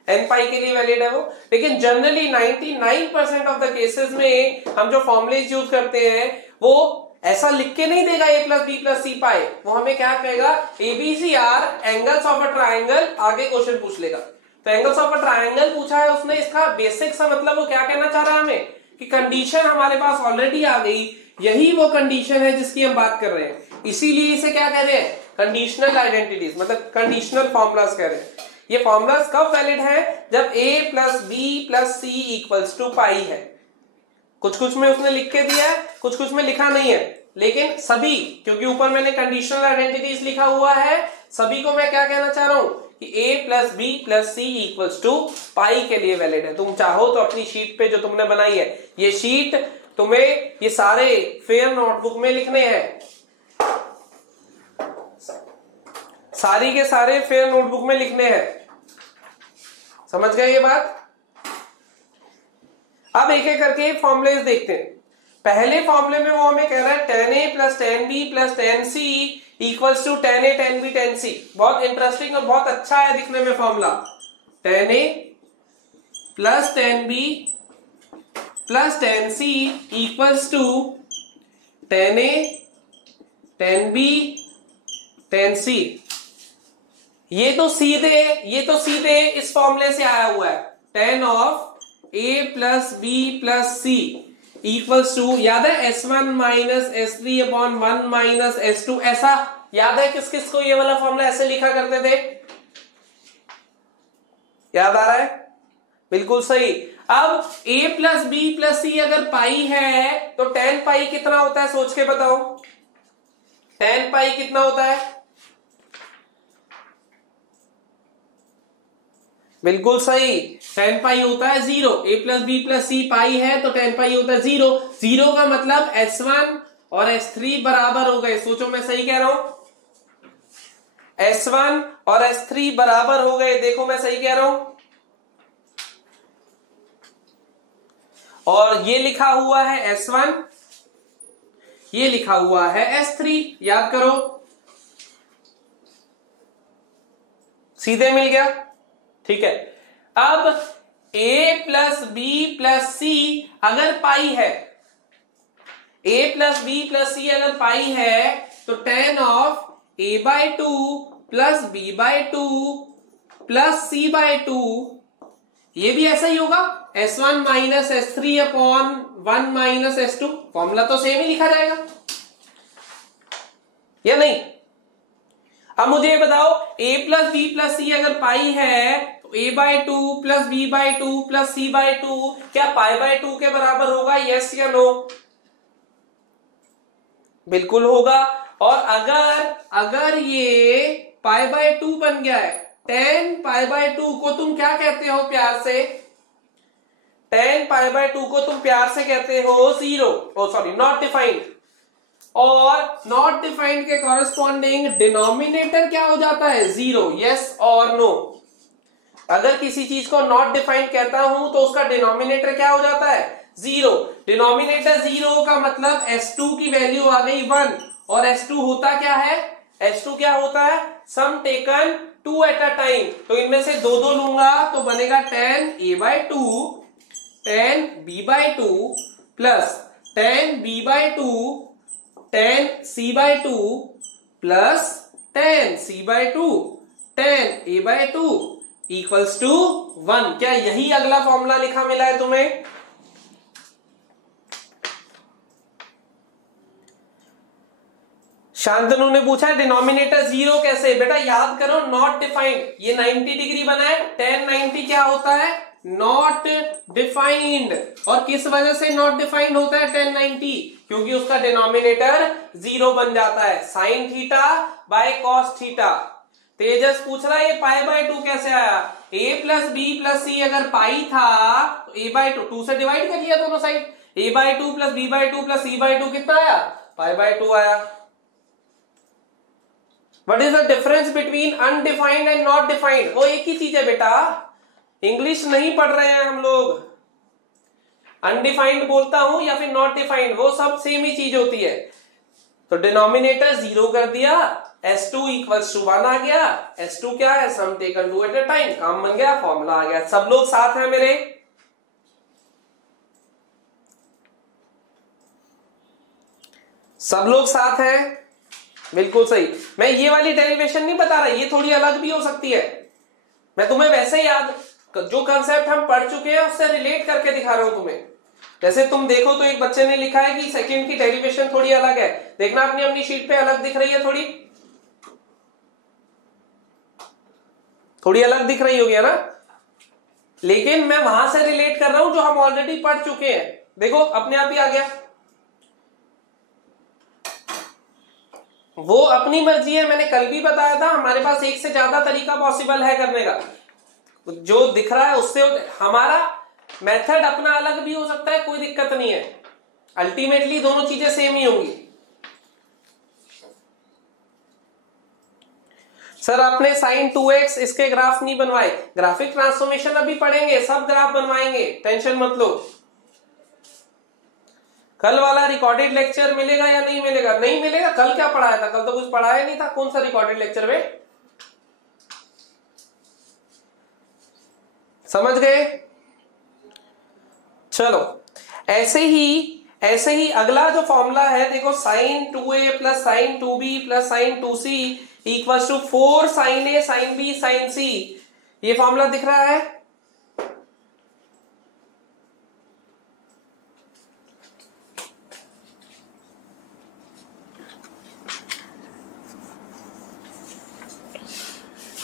एन पाई के लिए वैलिड है वो। लेकिन जनरली 99% ऑफ द केसेस में हम जो फॉर्मुलेस यूज करते हैं वो ऐसा लिख के नहीं देगा a plus B plus C pi. वो हमें क्या कहेगा? ABC are angles of a triangle. आगे क्वेश्चन पूछ लेगा। तो एंगल्स ऑफ अ ट्राइंगल पूछा है उसने, इसका बेसिक सा मतलब वो क्या कहना चाह रहा है हमें कि कंडीशन हमारे पास ऑलरेडी आ गई, यही वो कंडीशन है जिसकी हम बात कर रहे हैं। इसीलिए इसे क्या कह रहे हैं? कंडीशनल आइडेंटिटीज, मतलब कंडीशनल फॉर्मुलास कह रहे हैं। ये फॉर्मुलास कब वैलिड है? जब a plus B plus C equals to pi है। कुछ कुछ में उसने लिख के दिया है, कुछ कुछ में लिखा नहीं है, लेकिन सभी, क्योंकि ऊपर मैंने कंडीशनल आइडेंटिटीज लिखा हुआ है, सभी को मैं क्या कहना चाह रहा हूं कि a plus B plus C equals to pi के लिए वैलिड है। तुम चाहो तो अपनी शीट पे जो तुमने बनाई है, ये शीट तुम्हें ये सारे फेयर नोटबुक में लिखने हैं, सारी के सारे फेयर नोटबुक में लिखने हैं। समझ गए ये बात? अब एक एक करके फॉर्मुलेस देखते हैं। पहले फॉर्मूले में वो हमें कह रहा है tan a plus tan b plus tan c equals to tan a tan b tan c। बहुत इंटरेस्टिंग और बहुत अच्छा है दिखने में formula. tan a plus tan b plus tan c equals to tan a tan b tan c। ये तो सीधे इस फॉर्मूले से आया हुआ है। tan of a plus b plus c equals to, याद है S1 minus S3 upon 1 minus S2। ऐसा याद है किस किस को ये वाला फॉर्मूला ऐसे लिखा करते थे? याद आ रहा है? बिल्कुल सही। अब a plus B plus C अगर पाई है तो tan पाई कितना होता है? सोच के बताओ, tan पाई कितना होता है? बिल्कुल सही, tan पाई होता है 0। a plus B plus C पाई है तो tan पाई होता है 0। 0 का मतलब S1 और S3 बराबर हो गए। सोचो मैं सही कह रहा हूं? S1 और S3 बराबर हो गए। देखो मैं सही कह रहा हूं? और ये लिखा हुआ है S1, ये लिखा हुआ है S3। याद करो, सीधे मिल गया। ठीक है। अब a plus B plus C अगर पाई है, a plus B plus C अगर पाई है तो tan of a by 2 plus b by 2 plus c by 2, ये भी ऐसा ही होगा। S1 minus S3 upon 1 minus S2। Formula तो सेम ही लिखा जाएगा या नहीं? अब मुझे ये बताओ, a plus B plus C अगर पाई है तो a by 2 plus B by 2 plus c by 2 क्या पाई बाय 2 के बराबर होगा? यस या नो? बिल्कुल होगा। और अगर ये पाई बाय 2 बन गया है, tan पाई बाय 2 को तुम क्या कहते हो प्यार से? tan पाई बाय 2 को तुम प्यार से कहते हो 0, नॉट डिफाइंड। और नॉट डिफाइंड के कॉरेस्पॉन्डिंग डिनोमिनेटर क्या हो जाता है? 0। यस और नो? अगर किसी चीज को नॉट डिफाइंड कहता हूं तो उसका डिनोमिनेटर क्या हो जाता है? 0। डिनोमिनेटर 0 का मतलब S2 की वैल्यू आ गई 1। और S2 होता क्या है? S2 क्या होता है? सम टेकन 2 एट अ टाइम। तो इनमें से दो दो लूंगा तो बनेगा tan a by 2 tan b by 2 plus tan b by 2 tan c by 2 plus tan c by 2 tan a by 2 equals to 1। क्या यही अगला फॉर्मूला लिखा मिला है तुम्हें? शांतनु ने पूछा डिनोमिनेटर 0 कैसे? बेटा याद करो, नॉट डिफाइंड। ये 90 डिग्री बना है, tan 90 क्या होता है? Not defined. और किस वजह से नॉट डिफाइंड होता है tan 90? क्योंकि उसका डिनोमिनेटर 0 बन जाता है, sine theta by cos theta. Tejas पूछ रहा है ये π/2 कैसे आया? a plus B plus C अगर पाई था तो a/2 से डिवाइड कर लिया दोनों side, a/2 plus b/2 plus c/2 कितना आया? π/2 आया। What is the difference between undefined and not defined? वो एक ही चीज है बेटा, इंग्लिश नहीं पढ़ रहे हैं हम लोग। अनडिफाइंड बोलता हूं या फिर नॉट डिफाइंड, वो सब सेम ही चीज होती है। तो डिनोमिनेटर 0 कर दिया, S2 इक्वल्स टू 1 आ गया। S2 क्या है? सम टेकन 2 एट अ टाइम। काम बन गया, फॉर्मूला आ गया। सब लोग साथ हैं मेरे? सब लोग साथ हैं? बिल्कुल सही। मैं ये वाली डेरिवेशन नहीं बता रहा, ये थोड़ी अलग भी हो सकती है। मैं तुम्हें वैसे याद जो कंसेप्ट हम पढ़ चुके हैं उससे रिलेट करके दिखा रहा हूं तुम्हें। जैसे तुम देखो तो एक बच्चे ने लिखा है कि सेकंड की डेरिवेशन थोड़ी अलग है। देखना अपनी अपनी शीट पे अलग दिख रही है, थोड़ी अलग दिख रही होगी, है ना? लेकिन मैं वहां से रिलेट कर रहा हूं जो हम ऑलरेडी पढ़ चुके हैं। देखो अपने आप ही आ गया। वो अपनी मर्जी है, मैंने कल भी बताया था हमारे पास एक से ज्यादा तरीका पॉसिबल है करने का। जो दिख रहा है उससे हमारा मेथड अपना अलग भी हो सकता है, कोई दिक्कत नहीं है। अल्टीमेटली दोनों चीजें सेम ही होंगी। सर आपने sin 2x इसके ग्राफ नहीं बनवाए, ग्राफिक ट्रांसफॉर्मेशन अभी पढ़ेंगे, सब ग्राफ बनवाएंगे, टेंशन मत लो। कल वाला रिकॉर्डेड लेक्चर मिलेगा या नहीं मिलेगा? नहीं मिलेगा। कल क्या पढ़ाया था? कल तो कुछ पढ़ाया नहीं था। कौन सा रिकॉर्डेड लेक्चर में? समझ गए? चलो ऐसे ही अगला जो फॉर्मूला है देखो, sin 2a plus sin 2b plus sin 2c equals to 4 sin a sin b sin c। ये फॉर्मूला दिख रहा है?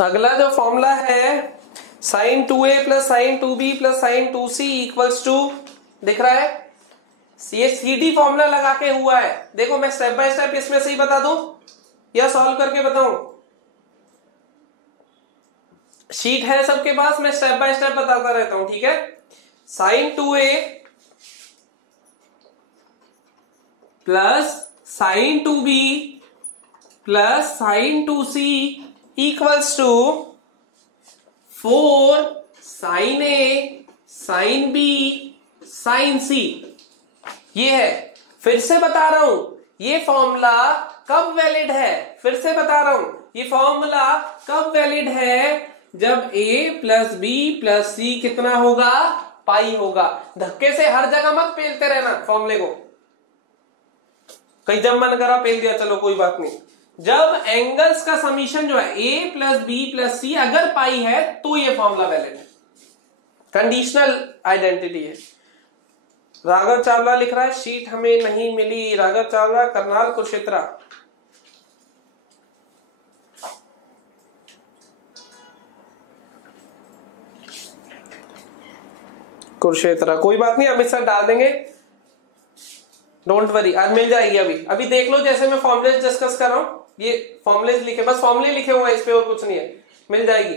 अगला जो फॉर्मूला है sin 2a plus sin 2b plus sin 2c equals to, दिख रहा है? ये सीडी फॉर्मूला लगा के हुआ है। देखो मैं स्टेप बाय स्टेप इसमें से ही बता दूं या सॉल्व करके बताऊं? शीट है सबके पास, मैं स्टेप बाय स्टेप बताता रहता हूं, ठीक है? sin 2a plus sin 2b plus sin 2c equals to 4 sin a sin b sin c। ये है, फिर से बता रहा हूं, ये फॉर्मूला कब वैलिड है? फिर से बता रहा हूं, ये फॉर्मूला कब वैलिड है? जब a प्लस बी प्लस सी कितना होगा? पाई होगा। धक्के से हर जगह मत पेलते रहना फॉर्मूले को, कहीं जब मन करा पेल दिया, चलो कोई बात नहीं। जब एंगल्स का समीशन जो है a plus B plus C अगर पाई है तो ये फॉर्मूला वैलिड है, कंडीशनल आइडेंटिटी है। राघव चावला लिख रहा है शीट हमें नहीं मिली। राघव चावला, करनाल कुरुक्षेत्रा। कुरुक्षेत्रा कोई बात नहीं, अमित सर डाल देंगे, डोंट वरी, आज मिल जाएगी। अभी देख लो, जैसे मैं फॉर्मुलेज डिस्कस कर रहा हूं, ये फॉर्मुलेज लिखे, बस फॉर्मुले लिखे हुए हैं इस पे, और कुछ नहीं है, मिल जाएगी।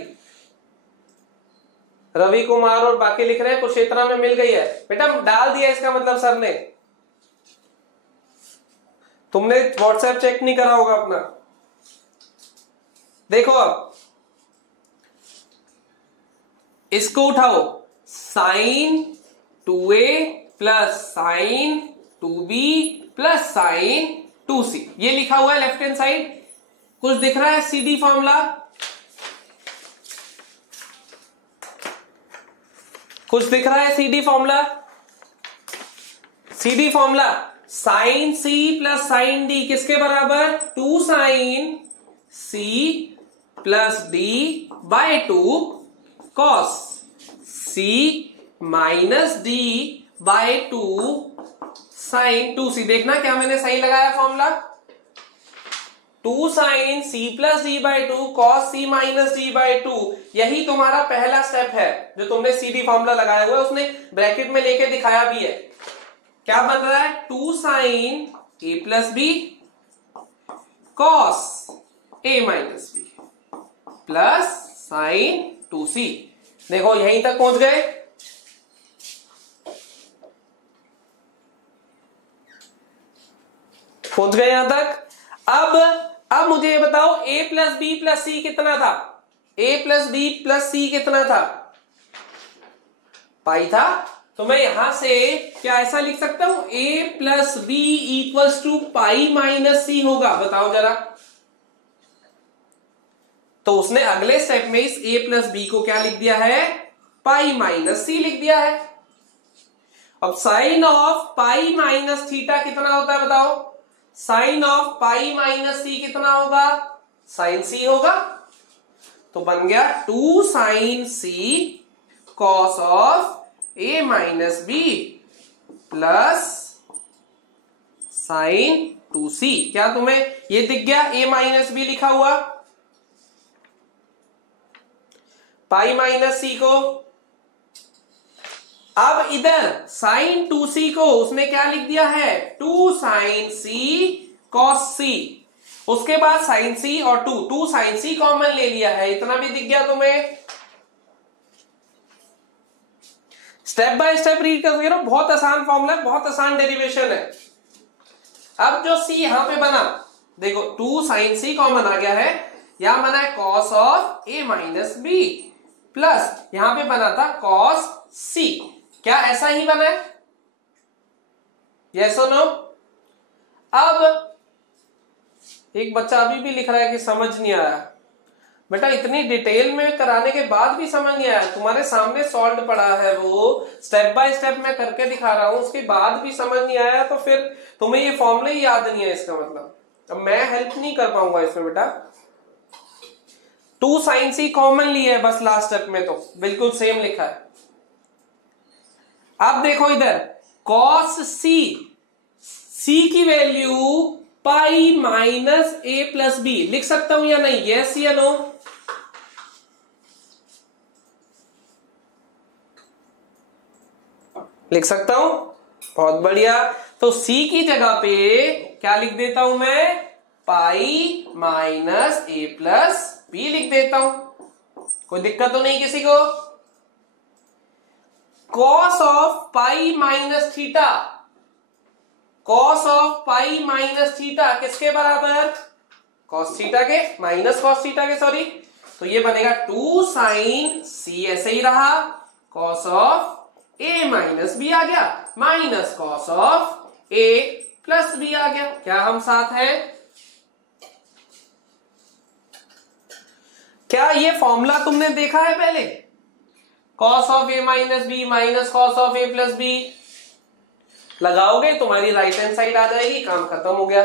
रवि कुमार और बाकी लिख रहे हैं कुरुक्षेत्रा में मिल गई है। बेटा डाल दिया, इसका मतलब सर ने, तुमने व्हाट्सएप चेक नहीं करा होगा अपना। देखो अब इसको उठाओ, sin 2a plus sin 2b plus sin 2c, ये लिखा हुआ है लेफ्ट हैंड साइड। कुछ दिख रहा है सीडी फॉर्मूला? कुछ दिख रहा है CD formula? CD formula sin c plus sin d किसके बराबर? 2 sin c plus d by 2 cos c minus d by 2 sin 2c। देखना क्या मैंने सही लगाया formula? 2 sin c plus D by two cos C minus D by two, यही तुम्हारा पहला स्टेप है जो तुमने सीडी फॉर्मूला लगाया हुआ है, उसने ब्रैकेट में लेके दिखाया भी है। क्या बन रहा है? 2 sin a plus B cos a minus B plus sin 2c। देखो यहीं तक पहुंच गए। पहुंच गए यहां तक। अब मुझे ये बताओ a प्लस बी प्लस सी कितना था? a प्लस बी प्लस सी कितना था? पाई था। तो मैं यहां से क्या ऐसा लिख सकता हूं? a plus B equals to pi minus C होगा। बताओ जरा। तो उसने अगले स्टेप में इस a प्लस बी को क्या लिख दिया है? पाई माइनस सी लिख दिया है। अब sine of pi minus theta कितना होता है बताओ? Sine of pi minus C कितना होगा? साइन सी होगा। तो बन गया 2 sine C cos of a minus B plus sine 2c। क्या तुम्हें ये दिख गया? a माइनस बी लिखा हुआ पाई माइनस सी को। अब इधर साइन 2c को उसने क्या लिख दिया है? 2 साइन सी कॉस सी। उसके बाद साइन सी और 2 साइन सी कॉमन ले लिया है। इतना भी दिख गया तुम्हें? स्टेप बाय स्टेप रीड करते रहो। बहुत आसान फॉर्मूला है, बहुत आसान डेरिवेशन है। अब जो c यहां पे बना, देखो 2 साइन सी कॉमन आ गया है। यहां बना है cos of a minus B plus यहां पे बना था कॉस c। क्या ऐसा ही बना है? यस और नो? अब एक बच्चा अभी भी लिख रहा है कि समझ नहीं आया। बेटा इतनी डिटेल में कराने के बाद भी समझ नहीं आया? तुम्हारे सामने सॉल्व पड़ा है, वो स्टेप बाय स्टेप मैं करके दिखा रहा हूं, उसके बाद भी समझ नहीं आया तो फिर तुम्हें ये फॉर्मूले ही याद नहीं है, इसका मतलब अब मैं हेल्प नहीं कर पाऊंगा इसमें। बेटा 2 साइन सी कॉमन ली है बस लास्ट स्टेप में, तो बिल्कुल सेम लिखा है। अब देखो इधर कॉस सी की value pi minus a plus B लिख सकता हूं या नहीं? यस या नो? लिख सकता हूं। बहुत बढ़िया। तो c की जगह पे क्या लिख देता हूं मैं? Pi minus a plus B लिख देता हूं। कोई दिक्कत तो नहीं किसी को? Cos of pi minus theta, cos of pi minus theta किसके बराबर? कॉस थीटा के, माइनस कॉस थीटा के, सॉरी। तो ये बनेगा 2 साइन सी, ऐसे ही रहा, cos of A minus B आ गया, minus cos of A plus B आ गया। क्या हम साथ हैं? क्या ये फॉर्मूला तुमने देखा है पहले? Cos of A minus B minus cos of A plus B लगाओगे, तुम्हारी राइट हैंड साइड आ जाएगी, काम खत्म हो गया।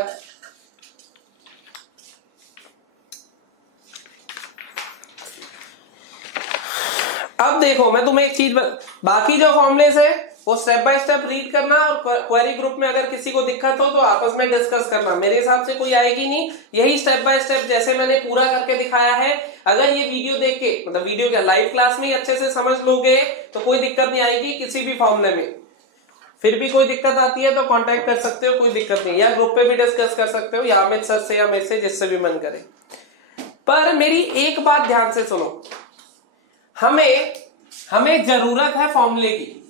अब देखो मैं तुम्हें एक चीज बाकी जो फॉर्मुलेस है वो स्टेप बाय स्टेप रीड करना, और क्वेरी ग्रुप में अगर किसी को दिक्कत हो तो आपस में डिस्कस करना। मेरे हिसाब से कोई आएगी नहीं, यही स्टेप बाय स्टेप जैसे मैंने पूरा करके दिखाया है। अगर ये वीडियो देख के, मतलब वीडियो क्या, लाइव क्लास में ही अच्छे से समझ लोगे तो कोई दिक्कत नहीं आएगी किसी भी फॉर्मूले में। फिर भी कोई दिक्कत आती है तो कांटेक्ट कर सकते हो, कोई दिक्कत नहीं, या ग्रुप पे भी डिस्कस कर सकते हो, या अमित सर से या मेरे से, जिससे भी मन करे। पर मेरी एक बात ध्यान से सुनो, हमें जरूरत है फॉर्मूले की,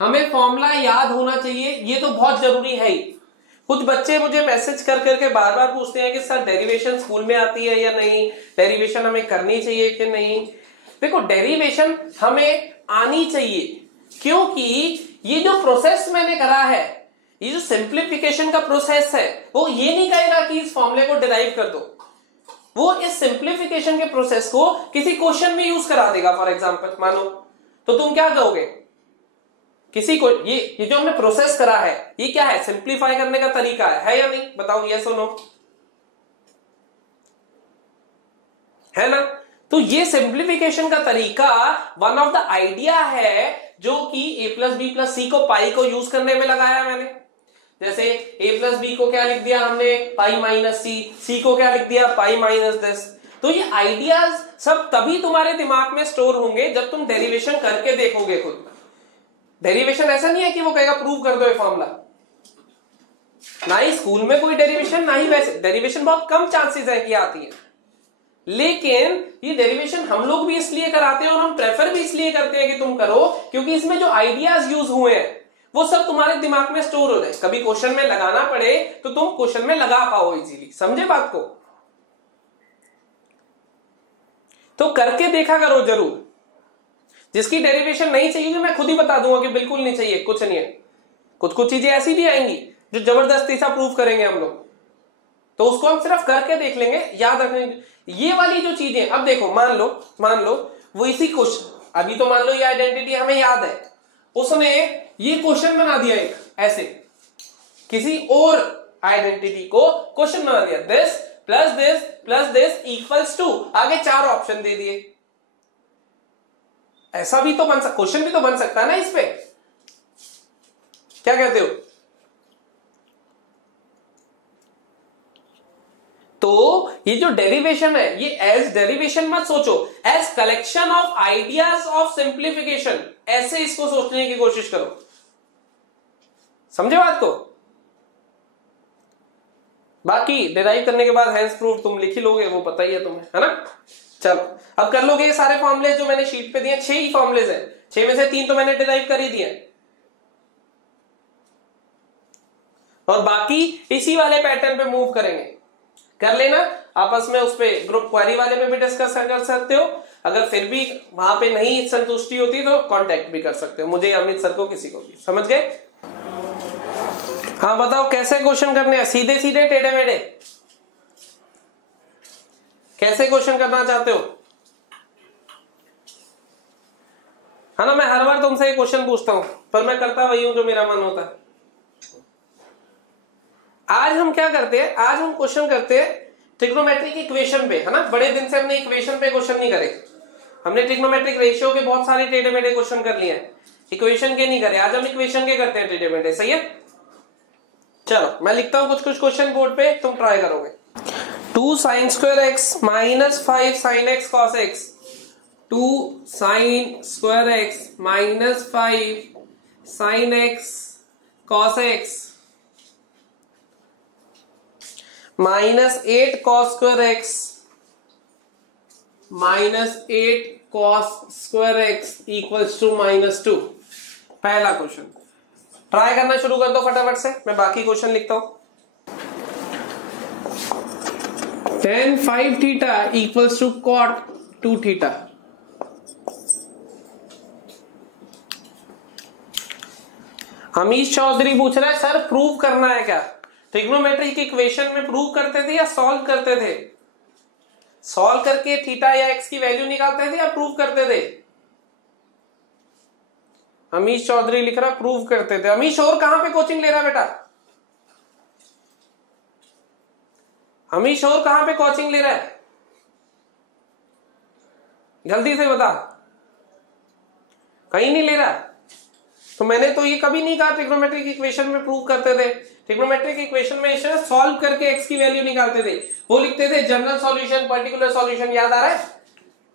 हमें फॉर्मूला याद होना चाहिए, ये तो बहुत जरूरी है ही। कुछ बच्चे मुझे मैसेज कर करके बार बार पूछते हैं कि सर डेरिवेशन स्कूल में आती है या नहीं, डेरिवेशन हमें करनी चाहिए कि नहीं। देखो डेरिवेशन हमें आनी चाहिए, क्योंकि ये जो प्रोसेस मैंने करा है, ये जो सिंप्लीफिकेशन का प्रोसेस है, वो ये नहीं कहेगा कि इस फॉर्मूले को डिराइव कर दो, वो इस सिंप्लीफिकेशन के प्रोसेस को किसी क्वेश्चन में यूज करा देगा। फॉर एग्जांपल मानो, तो तुम क्या कहोगे? किसी को ये जो हमने प्रोसेस करा है, ये क्या है? सिंप्लीफाई करने का तरीका है या नहीं? बताओ यस और नो, है ना? तो ये सिंप्लीफिकेशन का तरीका वन ऑफ द आइडिया है जो कि a प्लस बी प्लस सी को पाई को यूज करने में लगाया मैंने। जैसे a प्लस बी को क्या लिख दिया हमने, पाई माइनस सी, सी को क्या लिख दिया, पाई माइनस दिस। तो ये आइडियाज सब तभी तुम्हारे दिमाग में स्टोर होंगे जब तुम डेरिवेशन करके देखोगे खुद। डेरिवेशन ऐसा नहीं है कि वो कहेगा प्रूव कर दो ये फॉर्मूला, ना ही स्कूल में कोई डेरिवेशन, ना ही वैसे डेरिवेशन बहुत कम चांसेस है कि आती है, लेकिन ये डेरिवेशन हम लोग भी इसलिए कराते हैं और हम प्रेफर भी इसलिए करते हैं कि तुम करो, क्योंकि इसमें जो आइडियाज यूज हुए हैं वो सब तुम्हारे दिमाग में स्टोर हो जाए, कभी क्वेश्चन में लगाना पड़े तो तुम क्वेश्चन में लगा पाओ इजीली। समझे बात को? तो करके देखा करो जरूर। जिसकी डेरिवेशन नहीं चाहिए मैं खुद ही बता दूंगा कि बिल्कुल नहीं चाहिए, कुछ नहीं है। कुछ कुछ चीजें ऐसी भी आएंगी जो जबरदस्ती सा प्रूव करेंगे हम लोग, तो उसको हम सिर्फ करके देख लेंगे। याद रखने ये वाली जो चीजें, अब देखो मान लो वो इसी क्वेश्चन, अभी तो मान लो ये आइडेंटिटी हमें याद है, उसने ये क्वेश्चन बना दिया एक ऐसे, किसी और आइडेंटिटी को क्वेश्चन बना दिया, this plus this equals to, आगे 4 ऑप्शन दे दिए। ऐसा भी तो बन सकता, क्वेश्चन भी तो बन सकता है ना इस पे, क्या कहते हो? तो ये जो डेरिवेशन है ये एज डेरिवेशन मत सोचो, as collection of ideas of simplification, ऐसे इसको सोचने की कोशिश करो। समझे बात को? बाकी डिराइव करने के बाद हैंस प्रूफ तुम लिख ही लोगे, वो पता ही है तुम्हें, है ना? चलो अब कर लोगे ये सारे फॉर्मुले जो मैंने शीट पे दिए, 6 ही फॉर्मुलेज हैं, 6 में से 3 तो मैंने डिराइव कर ही दिए, और बाकी इसी वाले पैटर्न पे मूव करेंगे। कर लेना आपस में, उस पे ग्रुप क्वेरी वाले में भी डिस्कस कर सकते हो। अगर फिर भी वहां पे नहीं संतुष्टि होती तो कांटेक्ट भी कर सकते हो मुझे, अमित सर को, किसी को भी। समझ गए? हाँ बताओ कैसे क्वेश्चन करने हैं, सीधे सीधे टेढ़े मेढ़े, कैसे क्वेश्चन करना चाहते हो? है ना, मैं हर बार तुमसे क्वेश्चन पूछता हूं पर मैं करता वही हूं जो मेरा मन होता है। आज हम क्या करते हैं, आज हम क्वेश्चन करते हैं ट्रिग्नोमेट्रिक इक्वेशन पे, है ना? बड़े दिन से हमने इक्वेशन पे क्वेश्चन नहीं करे, हमने ट्रिग्नोमेट्रिक रेशियो के बहुत सारे टेढ़े मेढ़े क्वेश्चन कर लिए हैं, इक्वेशन के नहीं करे। आज हम इक्वेशन के करते हैं टेढ़े मेढ़े, सही है? चलो मैं लिखता हूं कुछ कुछ क्वेश्चन बोर्ड पे, तुम ट्राई करोगे। 2 sin square x minus 5 sin x cos x, 2 sin square x minus 5 sin x cos x minus 8 cos square x minus 8 cos square x equals to -2। पहला क्वेश्चन ट्राई करना शुरू कर दो फटाफट से, मैं बाकी क्वेश्चन लिखता हूं। tan 5 theta equals to cot 2 theta। Amish Chaudhary पूछ रहा है सर प्रूव करना है क्या? ट्रिग्नोमेट्रिक इक्वेशन में प्रूव करते थे या सॉल्व करते थे? सॉल्व करके थीटा या एक्स की वैल्यू निकालते थे या प्रूव करते थे? अमीश चौधरी लिख रहा प्रूव करते थे। अमीश और कहां पे कोचिंग ले रहा बेटा? अमीश और कहां पे कोचिंग ले रहा है? जल्दी से बता। कहीं नहीं ले रहा? तो मैंने तो ये कभी नहीं कहा ट्रिग्नोमेट्रिक इक्वेशन में प्रूव करते थे। ट्रिग्नोमेट्रिक इक्वेशन में इसे सॉल्व करके एक्स की वैल्यू निकालते थे, वो लिखते थे जनरल सॉल्यूशन, पर्टिकुलर सॉल्यूशन। याद आ रहा है?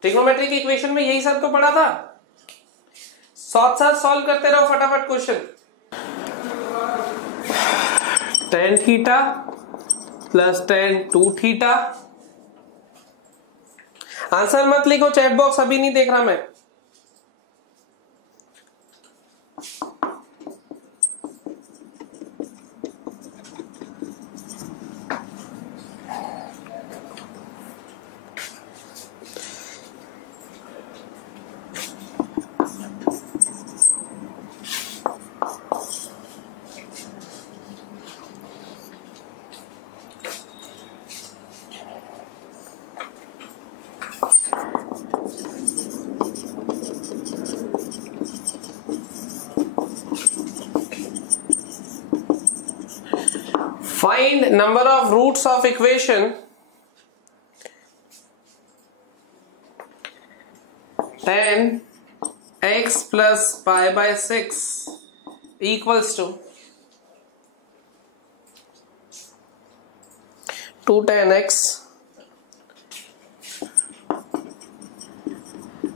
ट्रिग्नोमेट्रिक इक्वेशन में यही सब तो पढ़ा था। साथ साथ सॉल्व करते रहो फटाफट question. tan theta plus tan 2 theta. Answer मत लिखो चैट बॉक्स, अभी नहीं देख रहा मैं। Find number of roots of equation tan x plus pi by 6 equals to 2 tan x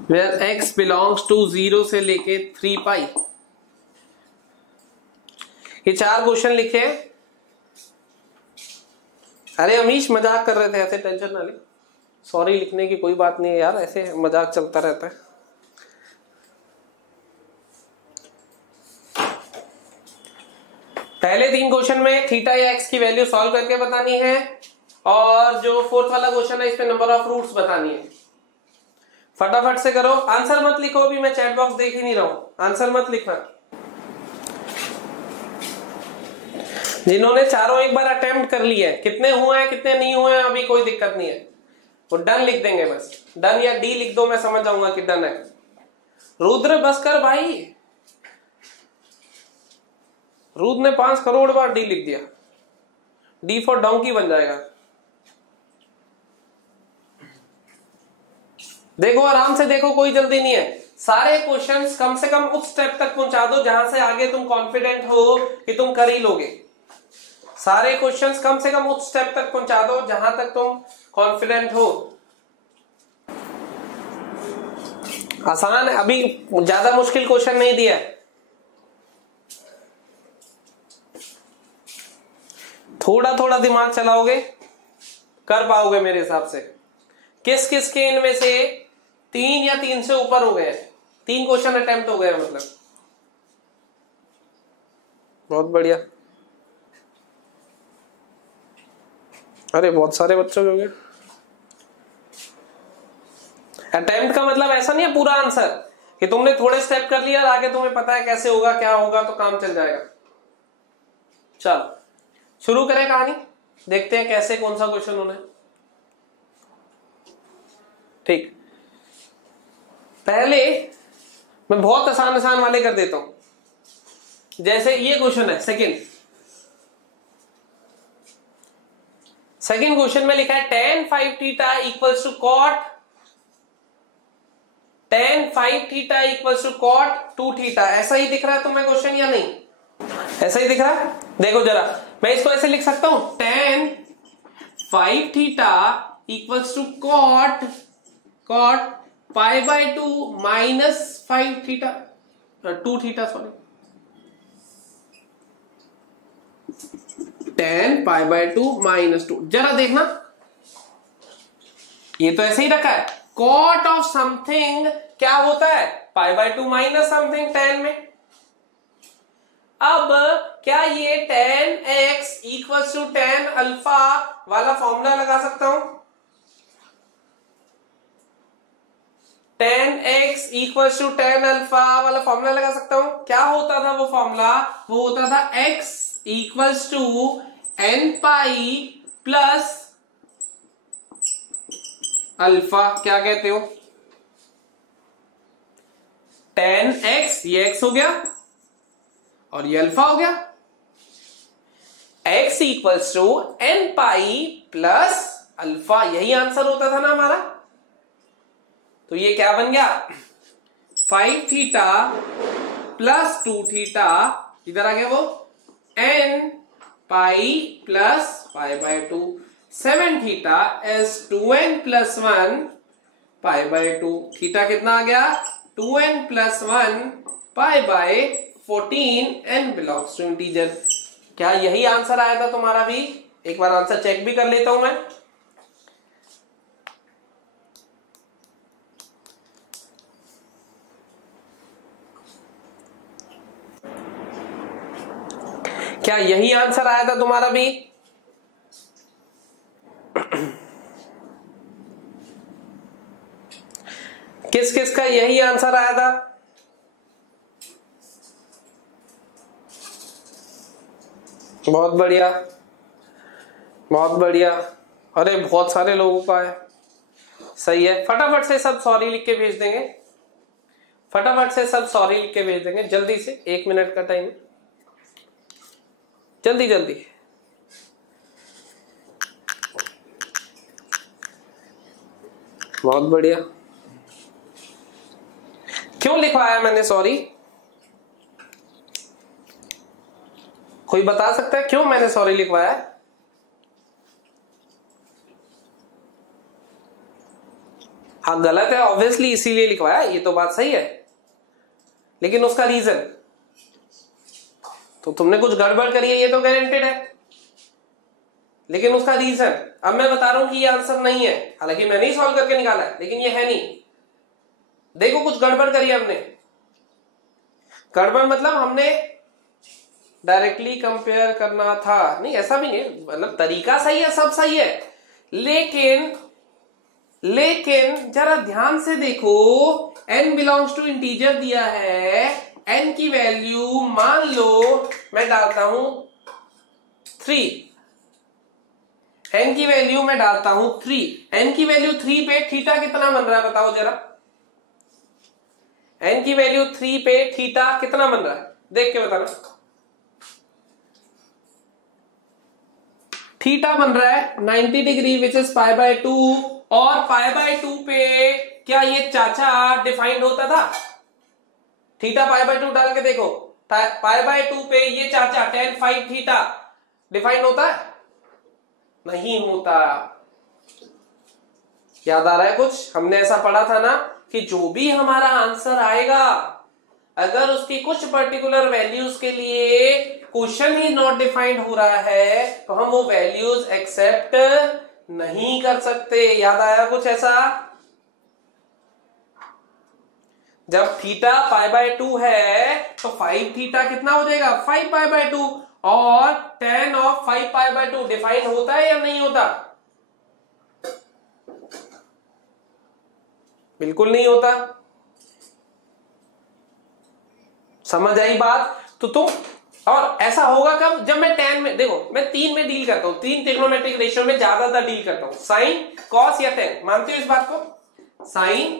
where x belongs to 0 से लेके 3 पाई। ये 4 क्वेश्चन लिखे हैं। अरे अमीश मजाक कर रहे थे, ऐसे टेंशन ना ले, सॉरी लिखने की कोई बात नहीं है यार, ऐसे मजाक चलता रहता है। पहले 3 क्वेश्चन में थीटा या एक्स की वैल्यू सॉल्व करके बतानी है, और जो 4th वाला क्वेश्चन है इसमें नंबर ऑफ रूट्स बतानी है। फटाफट से करो, आंसर मत लिखो, अभी मैं चैट बॉक्स देख ही नहीं रहा हूं, आंसर मत लिखना। जिन्होंने चारों एक बार अटेम्प्ट कर लिया है, कितने हुए हैं कितने नहीं हुए हैं अभी कोई दिक्कत नहीं है, वो डन लिख देंगे, बस डन या डी लिख दो, मैं समझ जाऊंगा कि डन है। रुद्र बस कर भाई, रुद्र ने 5 करोड़ बार डी लिख दिया, डी फॉर डोंकी बन जाएगा। देखो आराम से देखो, कोई जल्दी नहीं है, सारे क्वेश्चंस कम से कम उस स्टेप तक पहुंचा दो जहां से आगे तुम कॉन्फिडेंट हो कि तुम कर ही लोगे। सारे क्वेश्चंस कम से कम उस स्टेप तक पहुंचा दो जहां तक तुम कॉन्फिडेंट हो। आसान है, अभी ज्यादा मुश्किल क्वेश्चन नहीं दिया है, थोड़ा थोड़ा दिमाग चलाओगे कर पाओगे मेरे हिसाब से। किस किस के इनमें से 3 या 3 से ऊपर हो गए, 3 क्वेश्चन अटेम्प्ट हो गए मतलब, बहुत बढ़िया। अरे बहुत सारे बच्चों के हो गए। अटेम्प्ट का मतलब ऐसा नहीं है पूरा आंसर कि तुमने थोड़े स्टेप कर लिया और आगे तुम्हें पता है कैसे होगा क्या होगा तो काम चल जाएगा। चलो शुरू करें कहानी, देखते हैं कैसे कौन सा क्वेश्चन होना है। ठीक, पहले मैं बहुत आसान वाले कर देता हूं। जैसे ये क्वेश्चन है सेकंड क्वेश्चन में लिखा है tan 5 theta equals to cot, tan 5 theta equals to cot 2 theta. ऐसा ही दिख रहा है तुम्हें क्वेश्चन या नहीं? ऐसा ही दिख रहा है, देखो जरा, मैं इसको ऐसे लिख सकता हूं, tan 5 theta equals to cot pi by 2 minus 5 theta 2 theta sorry, tan pi by 2 minus 2। जरा देखना, ये तो ऐसे ही रखा है, कॉट ऑफ समथिंग क्या होता है pi by 2 minus something tan में। अब क्या ये tan x equals to tan alpha वाला फॉर्मूला लगा सकता हूं? tan x equals to tan alpha वाला फॉर्मूला लगा सकता हूं। क्या होता था वो फॉर्मूला? वो होता था x equals to n pi plus alpha. क्या कहते हो? tan x, ये x हो गया और ये अल्फा हो गया, x equals to n pi plus alpha, यही आंसर होता था ना हमारा। तो ये क्या बन गया, 5 थीटा प्लस 2 थीटा, इधर आ गया वो n pi plus pi by 2, 7 theta as 2n plus 1 pi by 2। Theta कितना आ गया, 2n plus 1 pi by 14, n belongs to integer. क्या यही आंसर आया था तुम्हारा भी? एक बार आंसर चेक भी कर लेता हूं मैं। क्या यही आंसर आया था तुम्हारा भी? किस किस का यही आंसर आया था? बहुत बढ़िया, बहुत बढ़िया। अरे बहुत सारे लोगों का है, सही है। फटाफट से सब सॉरी लिख के भेज देंगे, फटाफट से सब सॉरी लिख के भेज देंगे, जल्दी से, 1 मिनट का टाइम, जल्दी जल्दी। बहुत बढ़िया। क्यों लिखवाया मैंने सॉरी? कोई बता सकता है क्यों मैंने सॉरी लिखवाया? हाँ गलत है ऑब्वियसली, इसीलिए लिखवाया, ये तो बात सही है, लेकिन उसका रीजन तो तुमने कुछ गड़बड़ करी है, ये तो गारंटेड है, लेकिन उसका रीजन अब मैं बता रहा हूं कि ये आंसर नहीं है, हालांकि मैंने ही सॉल्व करके निकाला है, लेकिन ये है नहीं। देखो कुछ गड़बड़ करी है हमने, गड़बड़ मतलब हमने डायरेक्टली कंपेयर करना था, नहीं ऐसा भी नहीं, मतलब तरीका सही है, सब सही है, लेकिन जरा ध्यान से देखो, n बिलोंग्स टू इंटीजर दिया है, n की वैल्यू मान लो मैं डालता हूं 3, n की वैल्यू मैं डालता हूं 3, n की वैल्यू 3 पे थीटा कितना बन रहा है बताओ जरा, n की वैल्यू 3 पे थीटा कितना बन रहा है, देख के बताना। थीटा बन रहा है 90 डिग्री विच इज π/2, और π/2 पे क्या ये चाचा डिफाइंड होता था, थीटा π/2 डाल के देखो, π/2 पे ये चाचा tan phi थीटा डिफाइंड होता है, नहीं होता। याद आ रहा है कुछ, हमने ऐसा पढ़ा था ना कि जो भी हमारा आंसर आएगा अगर उसकी कुछ पर्टिकुलर वैल्यूज के लिए क्वेश्चन ही नॉट डिफाइंड हो रहा है तो हम वो वैल्यूज एक्सेप्ट नहीं कर सकते। याद आया कुछ ऐसा? जब थीटा π/2 है तो 5 थीटा कितना हो जाएगा 5 π/2, और tan ऑफ 5 π/2 डिफाइन होता है या नहीं होता? बिल्कुल नहीं होता। समझ आई बात? तो तुम, और ऐसा होगा कब, जब मैं tan में, देखो मैं 3 में डील करता हूं, 3 ट्रिग्नोमेट्रिक रेशियो में ज्यादातर डील करता हूं, साइन कॉस या tan, मानते हो इस बात को? साइन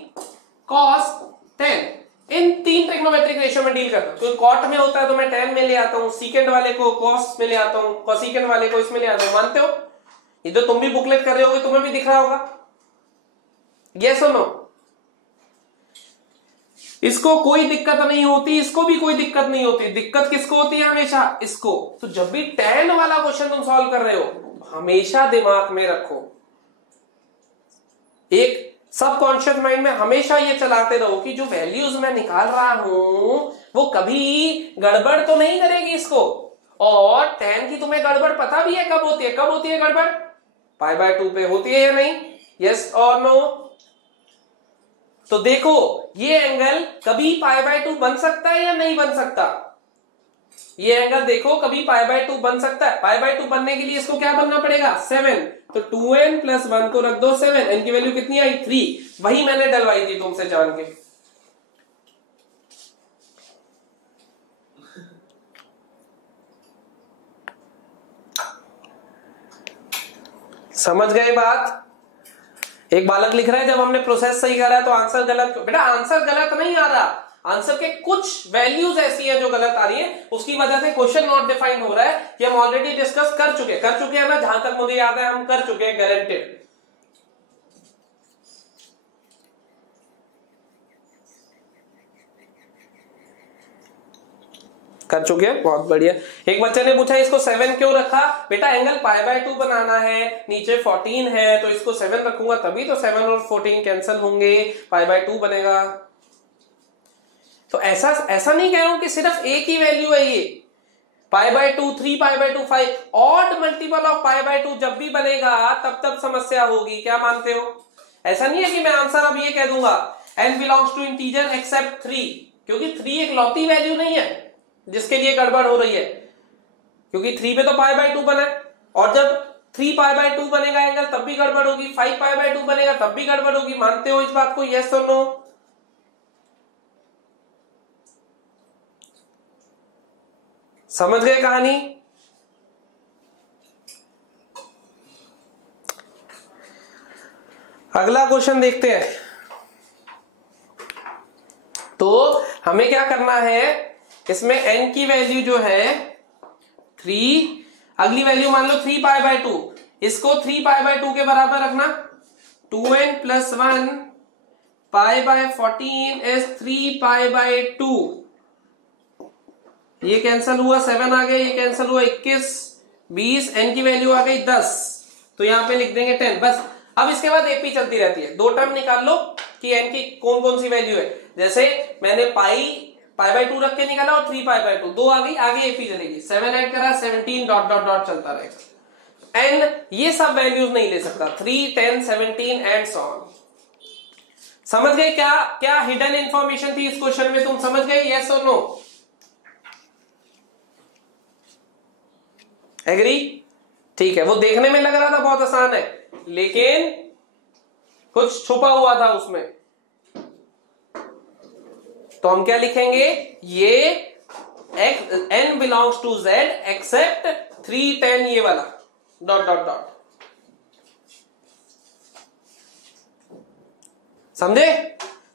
कॉस tan, इन 3 ट्रिग्नोमेट्रिक रेशियो में डील करता हूं। तो कॉट में होता है तो मैं tan में ले आता हूं, सीकेंड वाले को कॉस में ले आता हूं, कोसेकेंड वाले को इसमें ले आता हूं, मानते हो? ये तो तुम भी बुकलेट कर रहे होगे, तुम्हें भी दिख रहा होगा, यस और नो? इसको कोई दिक्कत नहीं होती, इसको भी कोई दिक्कत नहीं होती, दिक्कत किसको होती है? हमेशा इसको। तो जब भी tan वाला क्वेश्चन तुम सॉल्व कर रहे हो हमेशा दिमाग में रखो, एक सबकॉन्शियस माइंड में हमेशा ये चलाते रहो कि जो वैल्यूज मैं निकाल रहा हूं वो कभी गड़बड़ तो नहीं करेगी इसको। और tan की तुम्हें गड़बड़ पता भी है कब होती है, कब होती है गड़बड़? π/2 पे होती है या नहीं? यस और नो? तो देखो ये एंगल कभी π/2 बन सकता है या नहीं बन सकता? ये एंगल देखो कभी π/2 बन सकता है। π/2 बनने के लिए इसको क्या बनना पड़ेगा? 7। तो 2n + 1 को रख दो 7, n की वैल्यू कितनी आई? 3। वही मैंने डलवाई थी तुमसे जान के। समझ गए बात? एक बालक लिख रहा है जब हमने प्रोसेस सही करा है तो आंसर गलत। बेटा आंसर गलत नहीं आ रहा, आंसर के कुछ वैल्यूज ऐसी हैं जो गलत आ रही है, उसकी वजह से क्वेश्चन नॉट डिफाइंड हो रहा है। ये हम ऑलरेडी डिस्कस कर चुके हैं ना, जहां तक मुझे याद है हम कर चुके हैं, गारंटेड कर चुके हैं। बहुत बढ़िया। एक बच्चे ने पूछा इसको 7 क्यों रखा? बेटा एंगल π/2 बनाना है, नीचे 14 है तो इसको 7 रखूंगा तभी तो 7 और 14 कैंसिल होंगे, π/2 बनेगा। तो ऐसा नहीं कह रहा हूं कि सिर्फ एक ही वैल्यू है ये, π/2 3 π/2 5, ऑड मल्टीपल ऑफ π/2 जब भी बनेगा तब समस्या होगी। क्या मानते हो? ऐसा नहीं है कि मैं आंसर अब ये कह दूंगा n belongs to integer except 3, क्योंकि 3 एक लौती वैल्यू नहीं है जिसके लिए गड़बड़ हो रही है, क्योंकि 3 पे तो π/2 बना है, और जब 3 π/2 बनेगा एंगल तब भी गड़बड़ होगी, 5 π/2 बनेगा तब भी गड़बड़ होगी। मानते हो इस बात को? यस और नो? समझ गए कहानी? अगला क्वेश्चन देखते हैं। तो हमें क्या करना है, इसमें n की वैल्यू जो है 3, अगली वैल्यू मान लो 3 π/2, इसको 3 π/2 के बराबर रखना, 2n + 1 π/14 is 3 π/2, ये कैंसल हुआ, 7 आ गया, ये कैंसल हुआ, 21 20, n की वैल्यू आ गई 10, तो यहां पे लिख देंगे 10। बस अब इसके बाद एपी चलती रहती है, दो टर्म निकाल लो कि एन की कौन कौन सी वैल्यू है। जैसे मैंने पाई/2 रख के निकाला और 3π/2, दो आ गई, आगे एपी चलेगी, 7 ऐड करा 17 डॉट डॉट डॉट चलता रहेगा। एन ये सब वैल्यूज नहीं ले सकता, 3, 10, 17 एंड सो ऑन। समझ गए क्या क्या हिडन इंफॉर्मेशन थी इस क्वेश्चन में? तुम समझ गए, यस और नो? एग्री? ठीक है, वो देखने में लग रहा था बहुत आसान है, लेकिन कुछ छुपा हुआ था उसमें। तो हम क्या लिखेंगे, ये n belongs to z except 3, 10 ये वाला डॉट डॉट डॉट। समझे?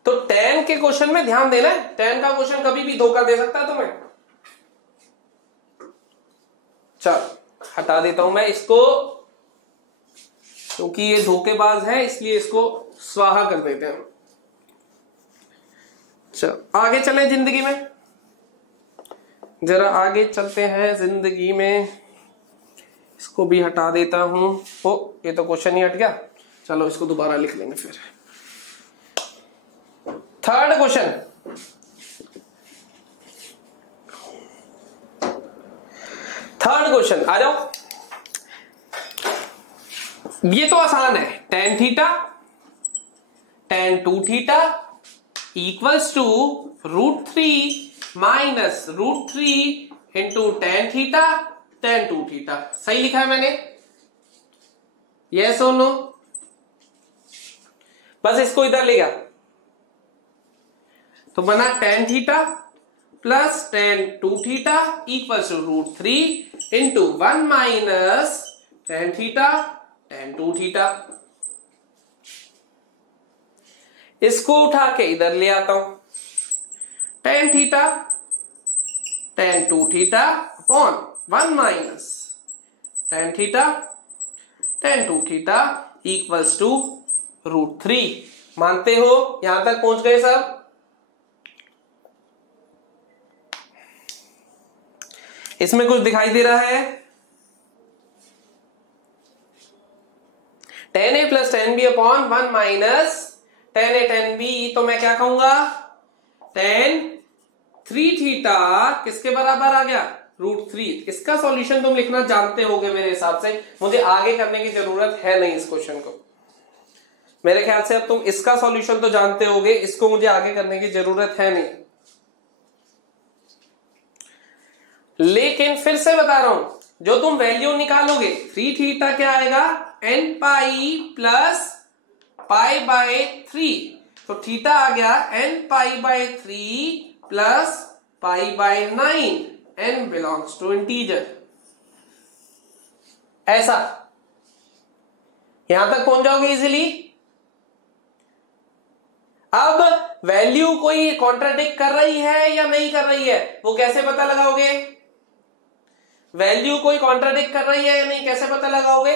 तो 10 के क्वेश्चन में ध्यान देना है, 10 का क्वेश्चन कभी भी धोखा दे सकता है तुम्हें। चल हटा देता हूं मैं इसको, क्योंकि ये धोखेबाज है, इसलिए इसको स्वाहा कर देते हैं। चल आगे चले जिंदगी में, जरा आगे चलते हैं जिंदगी में। इसको भी हटा देता हूं। ओ ये तो क्वेश्चन ही हट गया, चलो इसको दोबारा लिख लेंगे फिर। थर्ड क्वेश्चन, आ जाओ। ये तो आसान है, tan theta tan 2 theta equals to √3 minus √3 into tan theta tan 2 theta. सही लिखा है मैंने? यस और नो? बस इसको इधर ले गया तो बना tan theta plus tan 2 theta equals to √3 into 1 minus tan theta tan 2 theta. इसको उठा के इधर ले आता हूं, tan theta tan 2 theta upon 1 minus tan theta tan 2 theta equals to √3। मानते हो? यहां तक पहुंच गए सब? इसमें कुछ दिखाई दे रहा है? tan a plus tan b upon 1 minus tan a tan b, तो मैं क्या कहूंगा, tan 3 थीटा किसके बराबर आ गया, √3। इसका सॉल्यूशन तुम लिखना जानते होगे मेरे हिसाब से, मुझे आगे करने की जरूरत है नहीं इस क्वेश्चन को। मेरे ख्याल से अब तुम इसका सॉल्यूशन तो जानते होगे, इसको मुझे आगे करने की जरूरत है नहीं। लेकिन फिर से बता रहा हूं, जो तुम वैल्यू निकालोगे 3 थीटा क्या आएगा, n पाई प्लस π/3, तो थीटा आ गया n π/3 plus π/9, n belongs to integer. ऐसा यहां तक पहुंच जाओगे इजीली। अब वैल्यू कोई कॉन्ट्राडिक्ट कर रही है या नहीं कर रही है, वो कैसे पता लगाओगे? वैल्यू कोई कॉन्ट्राडिक्ट कर रही है या नहीं, कैसे पता लगाओगे?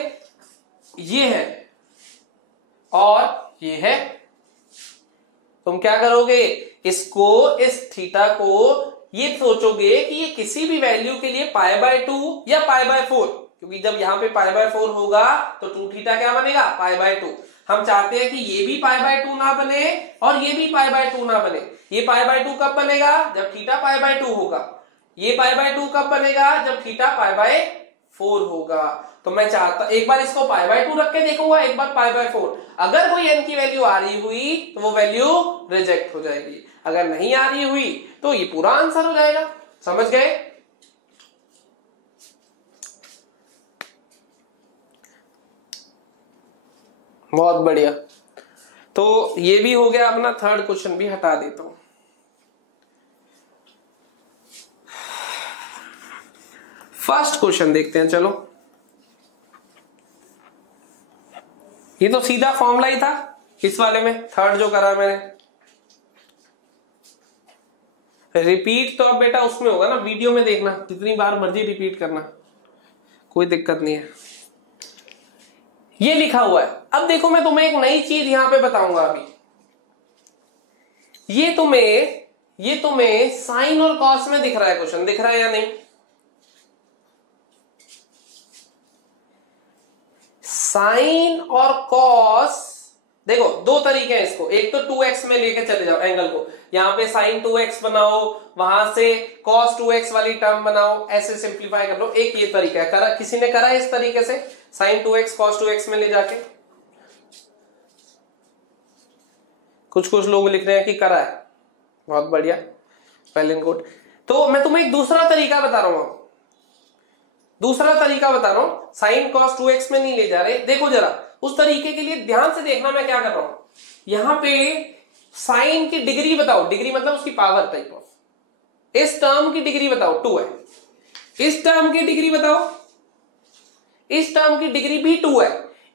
ये है और ये है, तुम क्या करोगे, इसको, इस थीटा को ये सोचोगे कि ये किसी भी वैल्यू के लिए π/2 या π/4, क्योंकि जब यहां पे π/4 होगा तो 2 थीटा क्या बनेगा, π/2। हम चाहते हैं कि ये भी π/2 ना बने और ये भी π/2 ना बने। ये π/2 कब बनेगा, जब थीटा π/2 होगा। ये π/2 कब बनेगा, जब थीटा π/4 होगा। तो मैं चाहता, एक बार इसको π/2 रख के देखूंगा, एक बार π/4। अगर कोई n की वैल्यू आ रही हुई तो वो वैल्यू रिजेक्ट हो जाएगी, अगर नहीं आ रही हुई तो ये पूरा आंसर हो जाएगा। समझ गए? बहुत बढ़िया। तो ये भी हो गया अपना, थर्ड क्वेश्चन भी हटा देता हूं। फर्स्ट क्वेश्चन देखते हैं, चलो। ये तो सीधा फॉर्मूला ही था इस वाले में, थर्ड जो करा मैंने। रिपीट तो अब बेटा उसमें होगा ना, वीडियो में देखना, जितनी बार मर्जी रिपीट करना, कोई दिक्कत नहीं है। ये लिखा हुआ है। अब देखो मैं तुम्हें एक नई चीज यहां पे बताऊंगा अभी। ये तुम्हें साइन और कॉस में दिख रहा है, क्वेश्चन दिख रहा है या नहीं? साइन और कॉस, देखो दो तरीके हैं इसको, एक तो 2x में लेके चले जाओ एंगल को, यहां पे साइन 2x बनाओ, वहां से cos 2x वाली टर्म बनाओ, ऐसे सिंप्लीफाई कर लो। एक ये तरीका है, करा किसी ने करा इस तरीके से साइन 2x cos 2x में ले जाके? कुछ कुछ लोग लिख रहे हैं कि करा है, बहुत बढ़िया, वेल एंड गुड। तो मैं तुम्हें एक दूसरा तरीका बता रहा हूं, दूसरा तरीका बता रहा हूं, साइन cos 2x में नहीं ले जा रहे। देखो जरा उस तरीके के लिए ध्यान से देखना मैं क्या कर रहा हूं, यहां पे साइन की डिग्री बताओ, डिग्री मतलब उसकी पावर टाइप ऑफ, इस टर्म की डिग्री बताओ 2 है, इस टर्म की डिग्री बताओ, इस टर्म की डिग्री भी 2 है,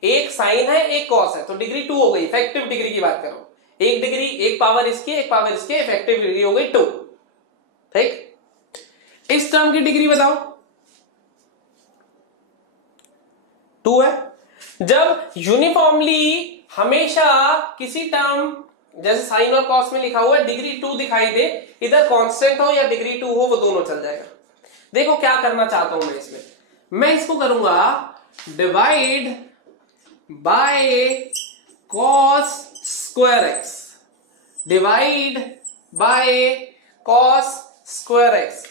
एक साइन है एक कॉस है, तो डिग्री 2 हो गई। इफेक्टिव डिग्री की बात करो, एक डिग्री, एक पावर इसकी एक पावर इसकी, इफेक्टिव डिग्री हो गई 2। ठीक, इस टर्म की डिग्री बताओ, 2 है। जब यूनिफॉर्मली हमेशा किसी टर्म जैसे साइन और कॉस में लिखा हुआ है डिग्री 2 दिखाई दे, इधर कांस्टेंट हो या डिग्री 2 हो, वो दोनों चल जाएगा। देखो क्या करना चाहता हूं मैं इसमें, मैं इसको करूंगा divide by cos square x, divide by cos square x.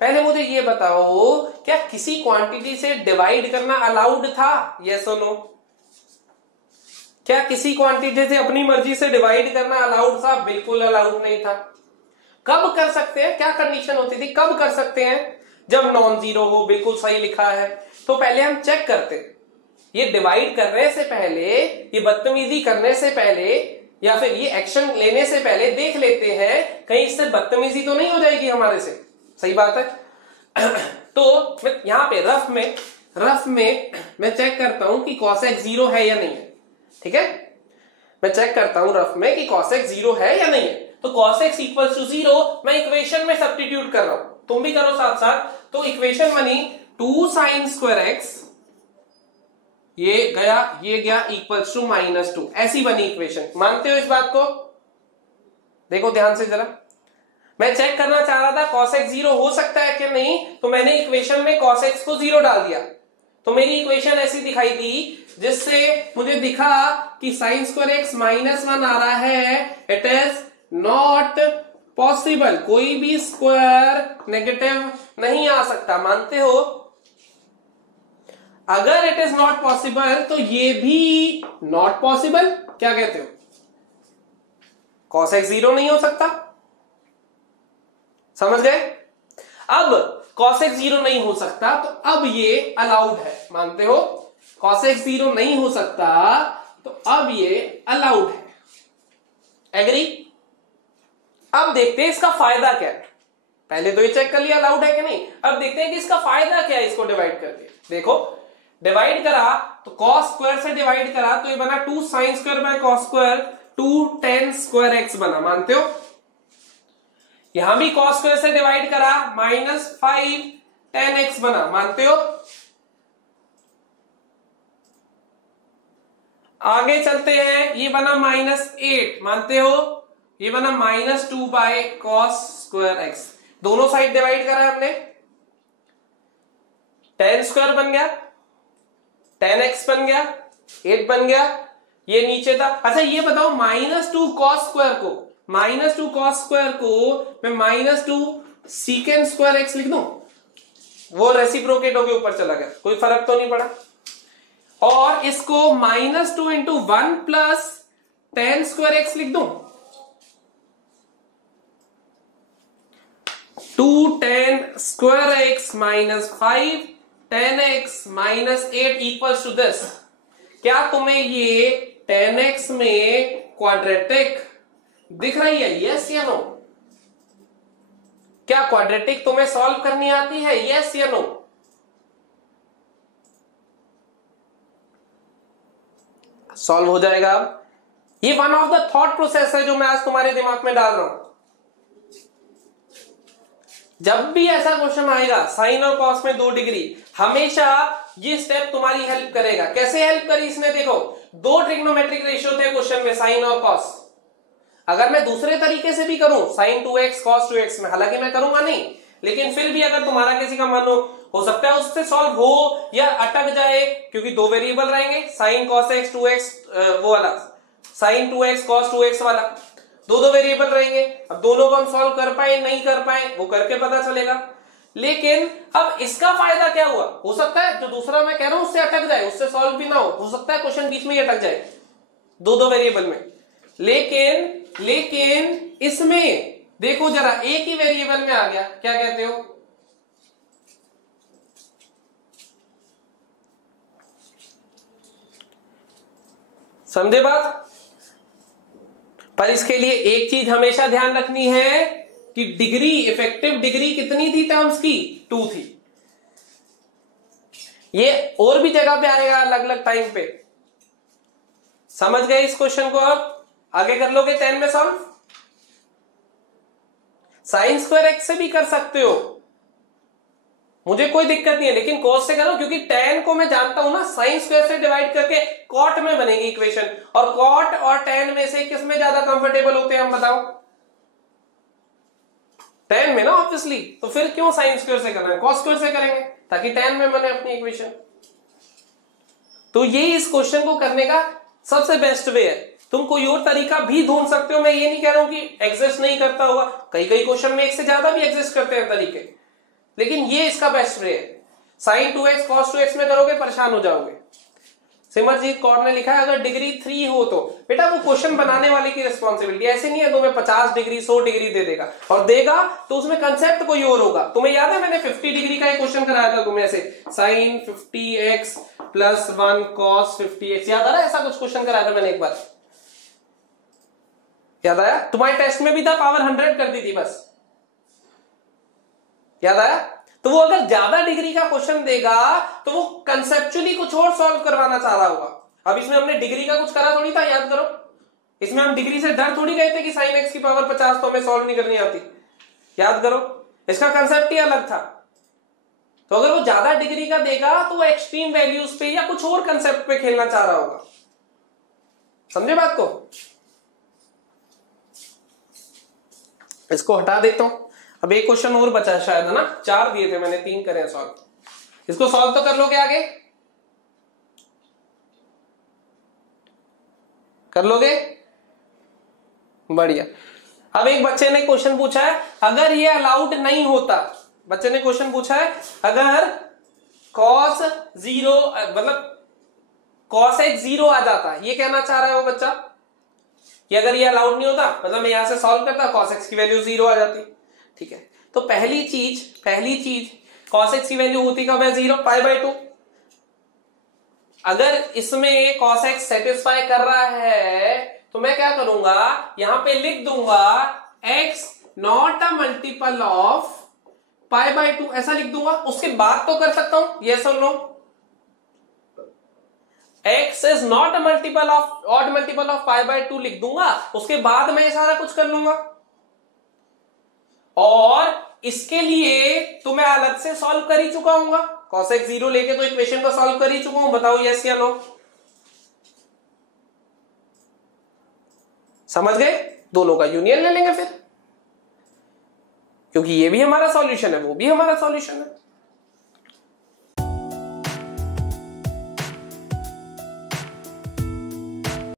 पहले मुझे ये बताओ, क्या किसी क्वांटिटी से डिवाइड करना अलाउड था? यस और नो? क्या किसी क्वांटिटी से अपनी मर्जी से डिवाइड करना अलाउड था? बिल्कुल अलाउड नहीं था। कब कर सकते हैं, क्या कंडीशन होती थी, कब कर सकते हैं? जब नॉन जीरो हो, बिल्कुल सही लिखा है। तो पहले हम चेक करते, ये डिवाइड करने से पहले, ये बदतमीजी करने से पहले, या फिर ये एक्शन लेने से पहले देख लेते हैं कहीं इससे बदतमीजी तो नहीं हो जाएगी हमारे से। सही बात है। तो यहां पे रफ में मैं चेक करता हूं कि cos x 0 है या नहीं है। ठीक है, मैं चेक करता हूं रफ में कि cos x 0 है या नहीं है। तो cos x इक्वल टू 0 मैं इक्वेशन में सब्स्टिट्यूट कर रहा हूं, तुम भी करो साथ साथ। तो इक्वेशन बनी 2 sin स्क्वायर x, ये गया ये गया, इक्वल्स टू -2, ऐसी बनी इक्वेशन। मानते हो इस बात को? देखो ध्यान से जरा, मैं चेक करना चाह रहा था cos x 0 हो सकता है कि नहीं, तो मैंने इक्वेशन में cos x को 0 डाल दिया, तो मेरी इक्वेशन ऐसी दिखाई दी, जिससे मुझे दिखा कि sin स्क्वायर x -1 आ रहा है, इट इज नॉट पॉसिबल, कोई भी स्क्वायर नेगेटिव नहीं आ सकता। मानते हो? अगर इट इज नॉट पॉसिबल तो ये भी नॉट पॉसिबल। क्या कहते हो? cos x 0 नहीं हो सकता, समझ गए? अब cos x 0 नहीं हो सकता, तो अब ये अलाउड है। मानते हो? cos x 0 नहीं हो सकता, तो अब ये अलाउड है। एग्री? अब देखते हैं इसका फायदा क्या है। पहले तो ये चेक कर लिया अलाउड है कि नहीं, अब देखते हैं कि इसका फायदा क्या है इसको डिवाइड करके। देखो, डिवाइड करा तो cos स्क्वायर से डिवाइड करा तो ये बना 2 sin square by cos square, 2 tan square x बना। मानते हो? यहां भी cos स्क्वायर से डिवाइड करा, -5 tan x बना। मानते हो? आगे चलते हैं, ये बना -8। मानते हो? ये बना -2 बाय cos स्क्वायर x। दोनों साइड डिवाइड करा हमने, tan स्क्वायर बन गया, tan x बन गया, 8 बन गया, ये नीचे था। अच्छा ये बताओ, -2 cos स्क्वायर को, -2 cos स्क्वायर को मैं -2 secant स्क्वायर x लिख दूं, वो रेसिप्रोकेट होके ऊपर चला गया, कोई फर्क तो नहीं पड़ा। और इसको -2 into 1 plus tan square x लिख दूं, 2 tan square x -5 tan x -8 equals to this. क्या तुम्हें ये tan x में क्वाड्रेटिक दिख रही है? यस या नो? क्या क्वाड्रेटिक तुम्हें सॉल्व करनी आती है? यस या नो? सॉल्व हो जाएगा। अब ये one of the thought process है जो मैं आज तुम्हारे दिमाग में डाल रहा हूं। जब भी ऐसा क्वेश्चन आएगा साइन और कॉस में 2 डिग्री, हमेशा ये स्टेप तुम्हारी हेल्प करेगा। कैसे हेल्प करी इसने? देखो, 2 ट्रिग्नोमेट्रिक रेशियो थे क्वेश्चन में, साइन और कॉस। अगर मैं दूसरे तरीके से भी करूं, sin 2x cos 2x में, हालांकि मैं करूंगा नहीं, लेकिन फिर भी अगर तुम्हारा किसी का मान लो हो सकता है उससे सॉल्व हो या अटक जाए, क्योंकि दो वेरिएबल रहेंगे, साइन कॉस एक्स 2x, वो वाला साइन 2x कॉस 2x वाला, दो वेरिएबल रहेंगे। अब दोनों को हम सॉल्व कर पाए नहीं कर पाए वो करके पता चलेगा। लेकिन अब इसका फायदा क्या हुआ, हो सकता है जो दूसरा मैं कह रहा हूं उससे अटक जाए, उससे सॉल्व भी ना हो सकता है क्वेश्चन बीच में ही अटक जाए दो वेरिएबल में। लेकिन इसमें देखो जरा, एक ही वेरिएबल में आ गया, क्या कहते हो? समझे बात? पर इसके लिए एक चीज हमेशा ध्यान रखनी है कि डिग्री, इफेक्टिव डिग्री कितनी थी टर्म्स की? 2 थी। ये और भी जगह पे आएगा अलग अलग टाइम पे। समझ गए इस क्वेश्चन को? अब आगे कर लोगे 10 में सॉल्व। साइन स्क्वायर एक्स से भी कर सकते हो, मुझे कोई दिक्कत नहीं है, लेकिन कॉस से करो, क्योंकि tan को मैं जानता हूं ना, साइन स्क्वायर से डिवाइड करके कॉट में बनेगी इक्वेशन, और कॉट और tan में से किस में ज्यादा कंफर्टेबल होते हैं हम बताओ? tan में ना ऑब्वियसली, तो फिर क्यों साइन स्क्वायर से करना है, कॉस स्क्वायर से करेंगे ताकि tan में बने अपनी इक्वेशन। तो ये इस क्वेश्चन को करने का सबसे बेस्ट वे है। तुम कोई और तरीका भी ढूंढ सकते हो, मैं ये नहीं कह रहा हूं कि एग्जिस्ट नहीं करता होगा, कई क्वेश्चन में एक से ज्यादा भी एग्जिस्ट करते हैं तरीके, लेकिन ये इसका बेस्ट वे है। साइन 2x कॉस 2x में करोगे परेशान हो जाओगे। सिमरजीत कौर ने लिखा है अगर डिग्री 3 हो तो, बेटा वो क्वेश्चन बनाने वाले की रिस्पॉन्सिबिलिटी, ऐसे नहीं है तुम्हें 50 डिग्री 100 डिग्री दे देगा, और देगा तो उसमें कंसेप्ट कोई और होगा। तुम्हें याद है मैंने 50 डिग्री का एक क्वेश्चन कराया था तुम्हें, ऐसे sign 50x plus 1 cos 50x, याद आ रहा है? ऐसा कुछ क्वेश्चन कराया था मैंने एक बार, याद आया? तुम्हारे टेस्ट में भी था, पावर 100 कर दी थी बस, याद आया? तो वो अगर ज्यादा डिग्री का क्वेश्चन देगा तो वो कंसेप्चुअली कुछ और सॉल्व करवाना चाह रहा होगा। अब इसमें हमने डिग्री का कुछ करा थोड़ी था, याद करो, इसमें हम डिग्री से डर थोड़ी गए थे कि साइन एक्स की पावर 50 तो हमें सॉल्व नहीं करनी आती, याद करो, इसका कंसेप्ट ही अलग था। तो अगर वो ज्यादा डिग्री का देगा तो वो एक्सट्रीम वैल्यूज पे या कुछ और कंसेप्ट पे खेलना चाह रहा होगा। समझे बात को? इसको हटा देता हूं। अब एक क्वेश्चन और बचा है शायद, है ना? 4 दिए थे मैंने, 3 करे सॉल्व। इसको सॉल्व तो कर लोगे आगे? कर लोगे? बढ़िया। अब एक बच्चे ने क्वेश्चन पूछा है, अगर ये अलाउड नहीं होता, बच्चे ने क्वेश्चन पूछा है अगर cos 0 मतलब cos x 0 आ जाता, ये कहना चाह रहा है वो बच्चा कि अगर ये अलाउड नहीं होता, मतलब मैं यहां से सॉल्व करता, cos x की वैल्यू 0 आ जाती। ठीक है, तो पहली चीज cos x की वैल्यू होती कब है? 0, π/2। अगर इसमें cos x सेटिस्फाई कर रहा है तो मैं क्या करूंगा, यहां पे लिख दूंगा x not a multiple of π/2, ऐसा लिख दूंगा। उसके बाद तो कर सकता हूं यस और no, x is not a multiple of, odd multiple of π/2 लिख दूंगा, उसके बाद मैं ये सारा कुछ कर लूंगा। और इसके लिए तो मैं अलग से सॉल्व कर ही चुका हूंगा, cos x 0 लेके तो इक्वेशन को सॉल्व कर ही चुका हूं, बताओ यस या नो? समझ गए? दोनों का यूनियन ले लेंगे फिर, क्योंकि ये भी हमारा सॉल्यूशन है वो भी हमारा सॉल्यूशन है।